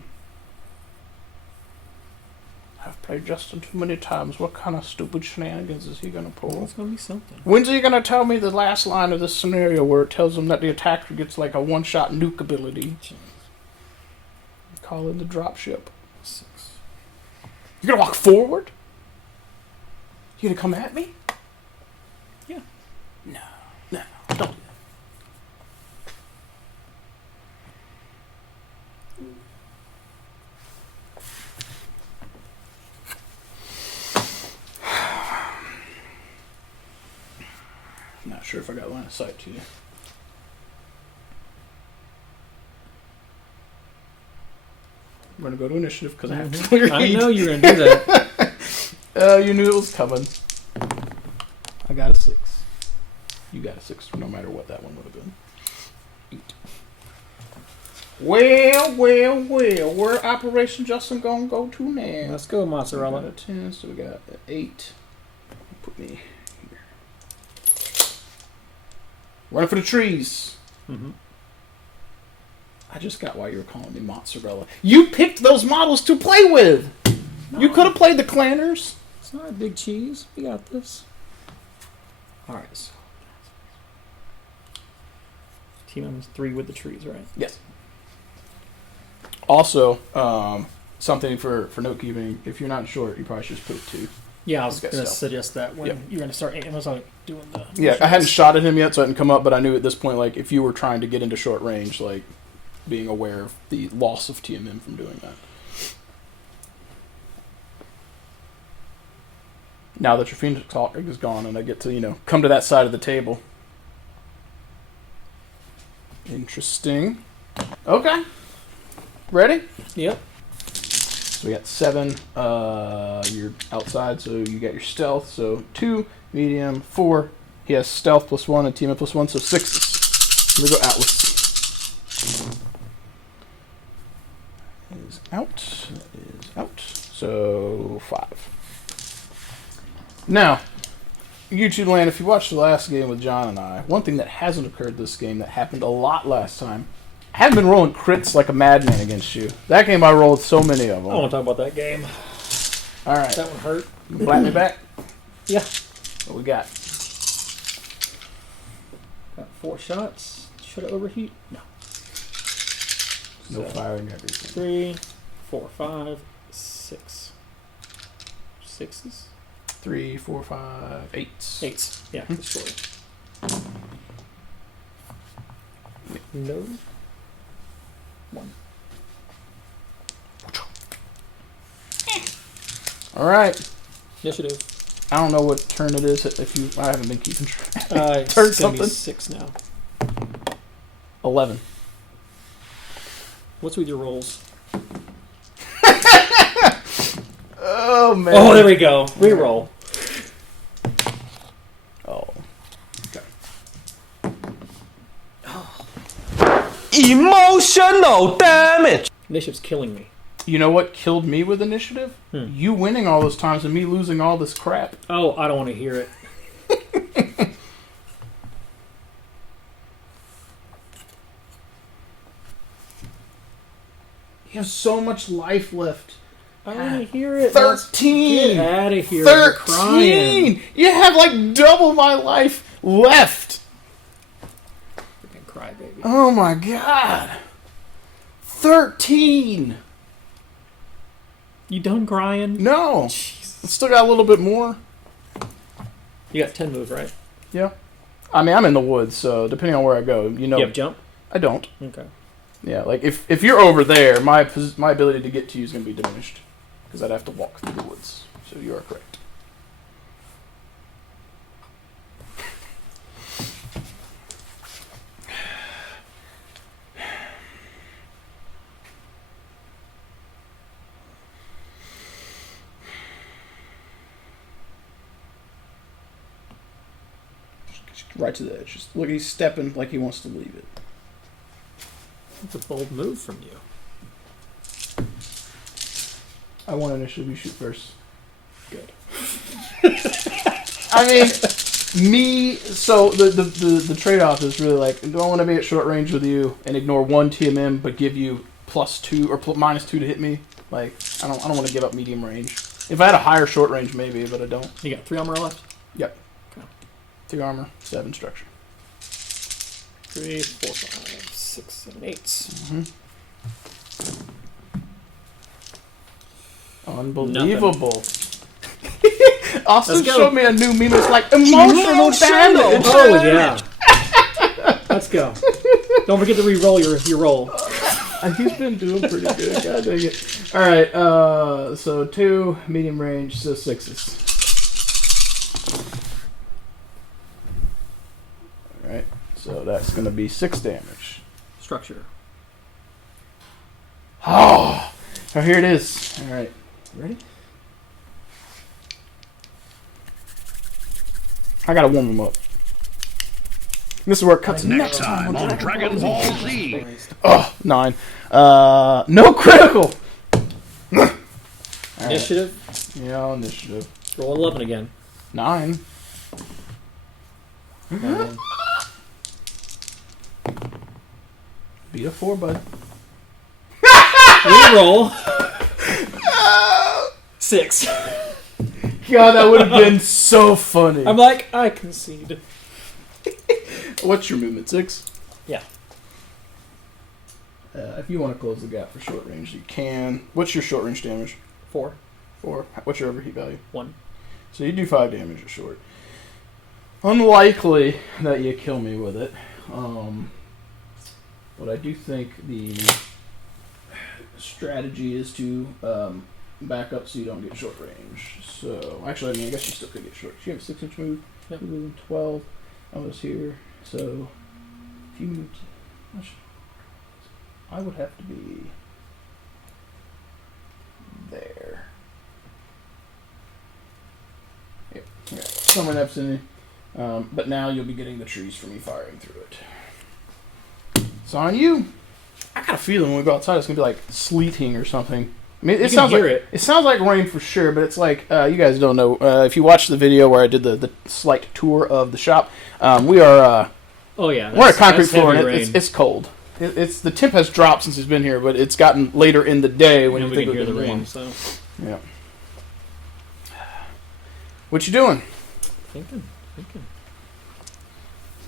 I've played Justin too many times. What kind of stupid shenanigans is he going to Well, pull? it's gonna be something. When's he going to tell me the last line of this scenario where it tells him that the attacker gets like a one-shot nuke ability? Call in the dropship. 6. You're going to walk forward? You going to come at me? Yeah. No, don't do that. I'm not sure if I got line of sight to you. We're going to go to initiative because I have to clear I heat. know you're going to do that. You knew it was coming. I got a 6. You got a 6, no matter what that one would have been. 8. Well, where Operation Justin gonna go to now? Let's go, We got mozzarella. a 10, so we got an 8. Put me here. Running for the trees. Mm-hmm. I just got why you were calling me mozzarella. You picked those models to play with. You could have played the Clanners. It's not a big cheese. We got this. All right. So. Team M is 3 with the trees, right? Yes. Also, something for note keeping. If you're not short, you probably should just put it 2. Yeah, I was It's got going to stealth. suggest that when Yep. you're going to start aiming. I was like doing the. Yeah, I hadn't shot at him yet, so I didn't come up. But I knew at this point, like, if you were trying to get into short range, like, being aware of the loss of TMM from doing that. Now that your Phoenix Hawk is gone, and I get to come to that side of the table. Interesting. Okay. Ready? Yep. So we got 7. You're outside, so you got your stealth. So 2, medium, 4. He has stealth +1 and TMM +1, so 6s. Here we go, Atlas. Is out. That is out. So 5. Now, YouTube land, if you watched the last game with John and I, one thing that hasn't occurred this game that happened a lot last time, I haven't been rolling crits like a madman against you. That game I rolled so many of them. I want to talk about that game. All right. That one hurt. You flat me back? Yeah. What we got? Got 4 shots. Should I overheat? No. No So, firing everything. 3, 4, 5, 6. 6s? 3, 4, 5, 8. 8s. Yeah, destroy. No. 1. All right. Initiative. I don't know what turn it is. I haven't been keeping track. It's Turn gonna something. be 6 now. 11. What's with your rolls? Oh man. Oh, there we go. Reroll. Oh. Emotional damage. Initiative's killing me. You know what killed me with initiative? Hmm. You winning all those times and me losing all this crap. Oh, I don't want to hear it. You have so much life left. I want to hear it. 13. Get out of here. You're crying. 13. You have like double my life left. Freaking cry, baby. Oh my god. 13. You done crying? No. I still got a little bit more. You got 10 moves, right? Yeah. I mean, I'm in the woods, so depending on where I go, You have jump? I don't. Okay. Yeah, like if you're over there, my ability to get to you is going to be diminished because I'd have to walk through the woods. So you are correct. Right to the edge. Just look, he's stepping like he wants to leave it. That's a bold move from you. I want initiative. You shoot first. Good. I mean, me. So the trade off is really like, do I want to be at short range with you and ignore 1 TMM but give you +2 or -2 to hit me? Like, I don't want to give up medium range. If I had a higher short range, maybe, but I don't. You got 3 armor left? Yep. Okay. 3 armor, 7 structure. 3, 4, 5, 6, 7, 8. Mm-hmm. Unbelievable. Austin Let's go. showed me a new meme. It's like emotional damage. Oh, yeah. Let's go. Don't forget to re-roll your roll. He's been doing pretty good. God dang it. All right. So 2 medium range, so 6s. All right. So that's going to be 6 damage. Structure. Oh, So here it is. All right. Ready? I gotta warm them up. This is where it cuts next time on Dragon Ball Z. Oh, 9. No critical. Initiative. Yeah, initiative. Roll 11 again. 9. Beat a 4, bud. Reroll. 6. God, that would have been so funny. I'm like, I concede. What's your movement? 6? Yeah. If you want to close the gap for short range, you can. What's your short range damage? 4. 4. What's your overheat value? 1. So you do 5 damage at short. Unlikely that you kill me with it. But I do think the strategy is to back up so you don't get short range. So, actually, I mean, I guess you still could get short. You have a 6-inch move. Yep. You move 12. I was here. So, if you moved... I would have to be there. Yep. Okay. Somewhere in that vicinity. But now you'll be getting the trees from me firing through it. It's on you. I got a feeling when we go outside, it's gonna be like sleeting or something. I mean, it sounds like it sounds like rain for sure, but it's like you guys don't know. If you watched the video where I did the slight tour of the shop, we are. Oh yeah, we're on a concrete floor, and rain. it's cold. It's the temp has dropped since he's been here, but it's gotten later in the day when you think hear the rain. warm. So yeah. What you doing? Thinking.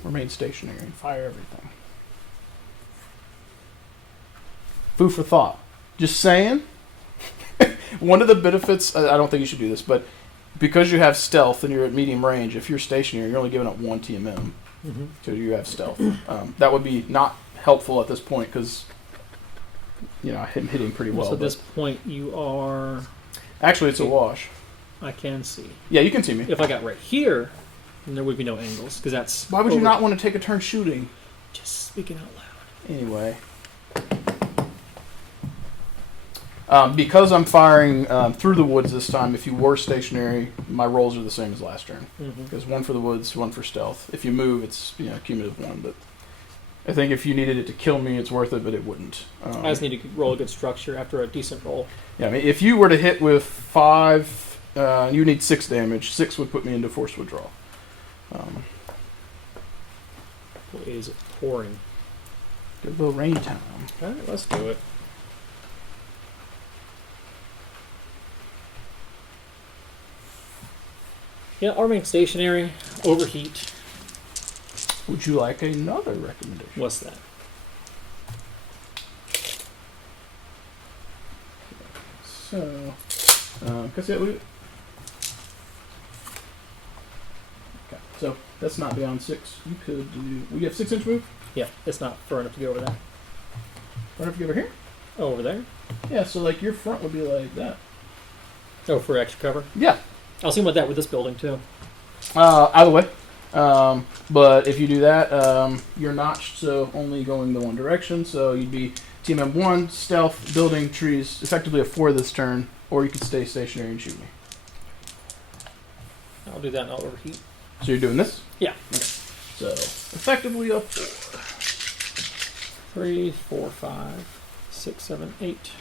Remain stationary and fire everything. Food for thought. Just saying. One of the benefits, I don't think you should do this, but because you have stealth and you're at medium range, if you're stationary, you're only giving up 1 TMM. So you have stealth. That would be not helpful at this point because, you know, I'm hitting pretty well. So at this point, you are... Actually, it's a wash. I can see. Yeah, you can see me. If I got right here, then there would be no angles because that's... Why would you not want to take a turn shooting? Just speaking out loud. Anyway. Because I'm firing through the woods this time, if you were stationary, my rolls are the same as last turn. Because 1 for the woods, 1 for stealth. If you move, it's cumulative 1. But I think if you needed it to kill me, it's worth it, but it wouldn't. I just need to roll a good structure after a decent roll. Yeah, I mean, if you were to hit with 5, you need 6 damage. 6 would put me into forced withdrawal. Boy, is it pouring. Good little rain time. All right, let's do it. Yeah, I'll remain stationary. Overheat. Would you like another recommendation? What's that? So, because it would. Okay, so that's not beyond 6. You could do. We have 6-inch move. Yeah, it's not far enough to get over there. Far enough to get over here. Oh, over there? Yeah, so like your front would be like that. Oh, for extra cover? Yeah. I'll see about that with this building, too. Either way. But if you do that, you're notched, so only going the one direction. So you'd be TMM 1, stealth, building, trees, effectively a 4 this turn, or you could stay stationary and shoot me. I'll do that and I'll overheat. So you're doing this? Yeah. Okay. So effectively a 4. 3, 4, 5, 6, 7, 8.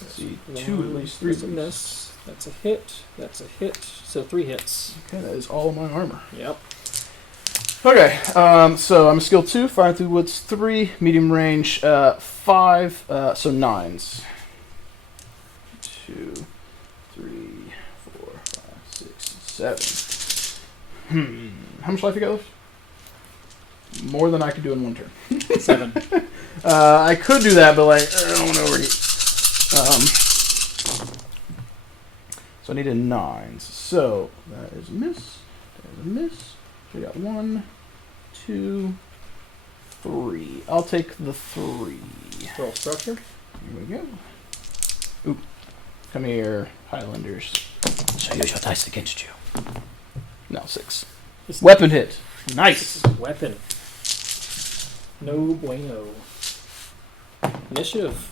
Let's see, 2 at least, 3 in this. That's a hit. That's a hit. So 3 hits. Okay, that is all of my armor. Yep. Okay, so I'm a skill 2, fire through woods 3, medium range 5, so 9s. 2, 3, 4, 5, 6, 7. How much life you got left? More than I could do in 1 turn. 7. I could do that, but like I don't want to overheat. So I need a 9s. So that is a miss. That is a miss. So we got 1, 2, 3. I'll take the 3. Roll structure. Here we go. Ooh. Come here, Highlanders. So use your dice against you. No, 6. Weapon hit. Nice. Weapon. No bueno. Initiative.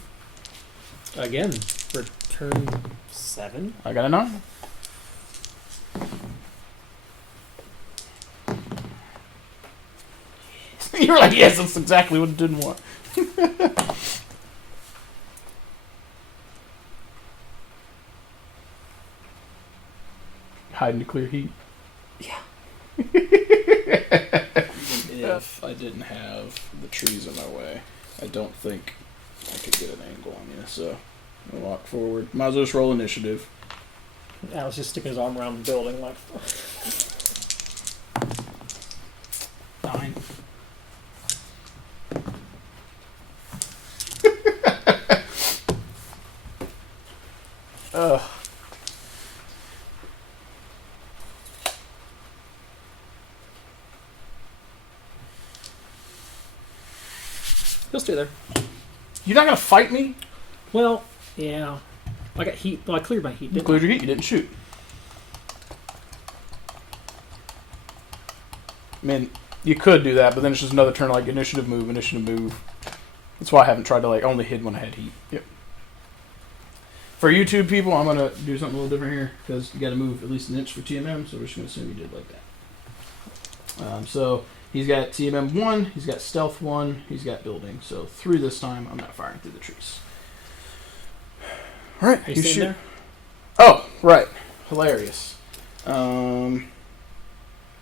Again, for turn 7. I got a 9. You're like, yes, that's exactly what I didn't want. Hiding to clear heat. Yeah. If I didn't have the trees in my way, I don't think I could get an angle on you. So, I'm gonna walk forward. Might as well just roll initiative. Al's just sticking his arm around the building like... 9. Ugh. He'll stay there. You're not gonna fight me? Well, yeah. I got heat. Well, I cleared my heat, You didn't cleared your heat. You didn't shoot. I mean, you could do that, but then it's just another turn like initiative move. That's why I haven't tried to like only hid when I had heat. Yep. For YouTube people, I'm gonna do something a little different here because you got to move at least an inch for TMM. So we're just gonna assume you did like that. So he's got TMM 1, he's got stealth 1, he's got building. So 3 this time. I'm not firing through the trees. All right, Are you staying there? Oh, right. Hilarious. I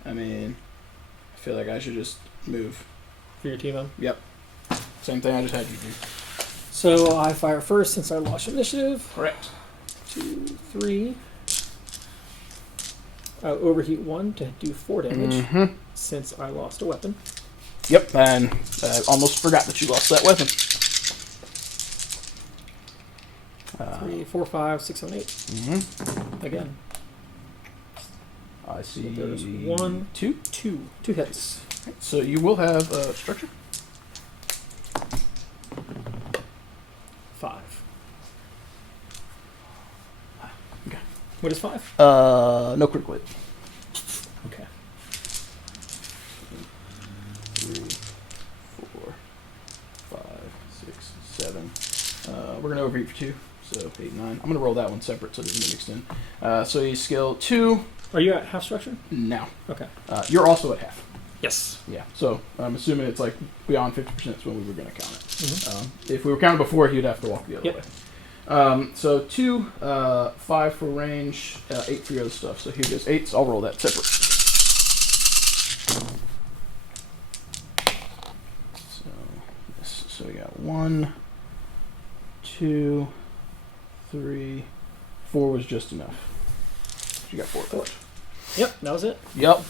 mean, I feel like I should just move. For your team, Yep. Same thing I just had you do. So I fire first since I lost initiative. Correct. 2, 3. Overheat 1 to do 4 damage Mm-hmm. since I lost a weapon. Yep, and I almost forgot that you lost that weapon. 3, 4, 5, 6, 7, 8. Mm-hmm. Again. I see. So there's 1, 2. 2 hits. So you will have structure. 5. Okay. What is 5? No critical hit. Okay. 3, 4, 5, 6, 7. We're gonna overheat for 2, so 8, 9. I'm gonna roll that one separate so it doesn't get mixed in. So he's skill 2 Are you at half structure? now. Okay. You're also at half. Yes. Yeah. So I'm assuming it's like beyond 50% is when we were gonna count it. Mm-hmm. If we were counting before, he'd have to walk the other Yep. way. So 2, 5 for range, 8 for your other stuff. So here goes 8. So I'll roll that separate. So we got 1, 2, 3, 4 was just enough. You got 4 left. Yep, that was it. Yep.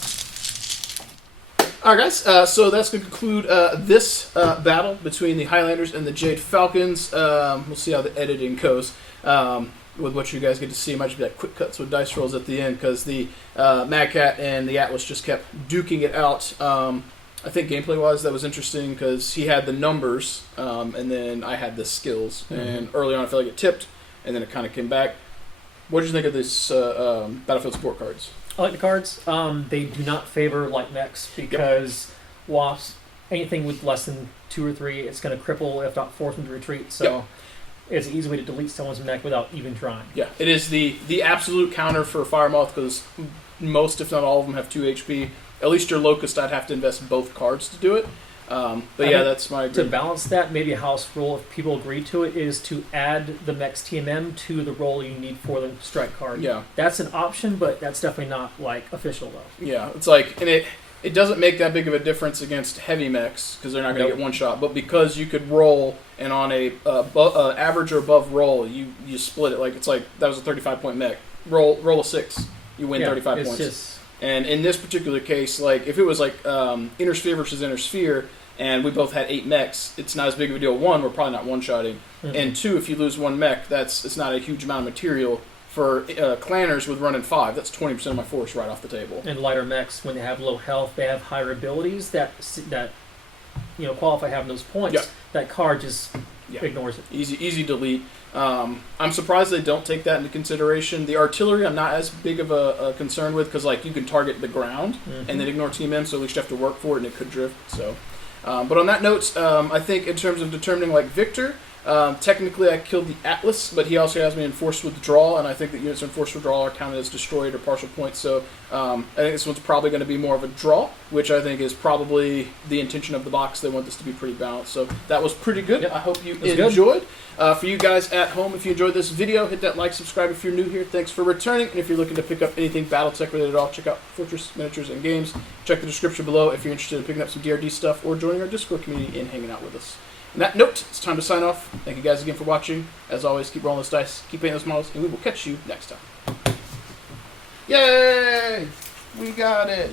All right, guys. So that's going to conclude this battle between the Highlanders and the Jade Falcons. We'll see how the editing goes with what you guys get to see. It might just be like quick cuts with dice rolls at the end because the Mad Cat and the Atlas just kept duking it out. I think gameplay-wise that was interesting because he had the numbers and then I had the skills. Mm-hmm. And early on I felt like it tipped and then it kind of came back. What did you think of this Battlefield support cards? I like the cards. They do not favor light mechs because wasps, anything with less than 2 or 3, it's going to cripple, if not force them to retreat. So it's an easy way to delete someone's mech without even trying. Yeah, it is the absolute counter for Firemoth because most, if not all of them, have 2 HP. At least your Locust, I'd have to invest both cards to do it. But yeah, that's my To agreement. balance that, maybe a house rule, if people agree to it, is to add the mech's TMM to the roll you need for the strike card. Yeah, That's an option, but that's definitely not like official though. yeah. It's like, and it doesn't make that big of a difference against heavy mechs because they're not going to Nope. get one shot. But because you could roll and on a average or above roll, you split it. Like it's like that was a 35-point mech. Roll a 6, you win 35 it's points. Just, And in this particular case, like if it was like Inner Sphere versus Inner Sphere, and we both had 8 mechs, it's not as big of a deal. 1, we're probably not one-shotting. Mhm. And 2, if you lose 1 mech, it's not a huge amount of material. For clanners with running 5, that's 20% of my force right off the table. and lighter mechs, when they have low health, they have higher abilities that qualify having those points. Yeah. That card just Yeah. ignores it. Easy delete. I'm surprised they don't take that into consideration. The artillery, I'm not as big of a concern with because like you can target the ground Mhm. and then ignore Team M, so at least you have to work for it and it could drift. So But on that note, I think in terms of determining like Victor, technically I killed the Atlas, but he also has me in forced withdrawal, and I think that units in forced withdrawal are counted as destroyed or partial points. So I think this one's probably going to be more of a draw, which I think is probably the intention of the box. They want this to be pretty balanced. So that was pretty good. Yep. I hope you Good. enjoyed. For you guys at home, if you enjoyed this video, hit that like, subscribe if you're new here. Thanks for returning. And if you're looking to pick up anything Battletech related at all, check out Fortress Miniatures and Games. Check the description below if you're interested in picking up some DRD stuff or joining our Discord community and hanging out with us. On that note, it's time to sign off. Thank you guys again for watching. As always, keep rolling those dice, keep painting those models, and we will catch you next time. Yay! We got it!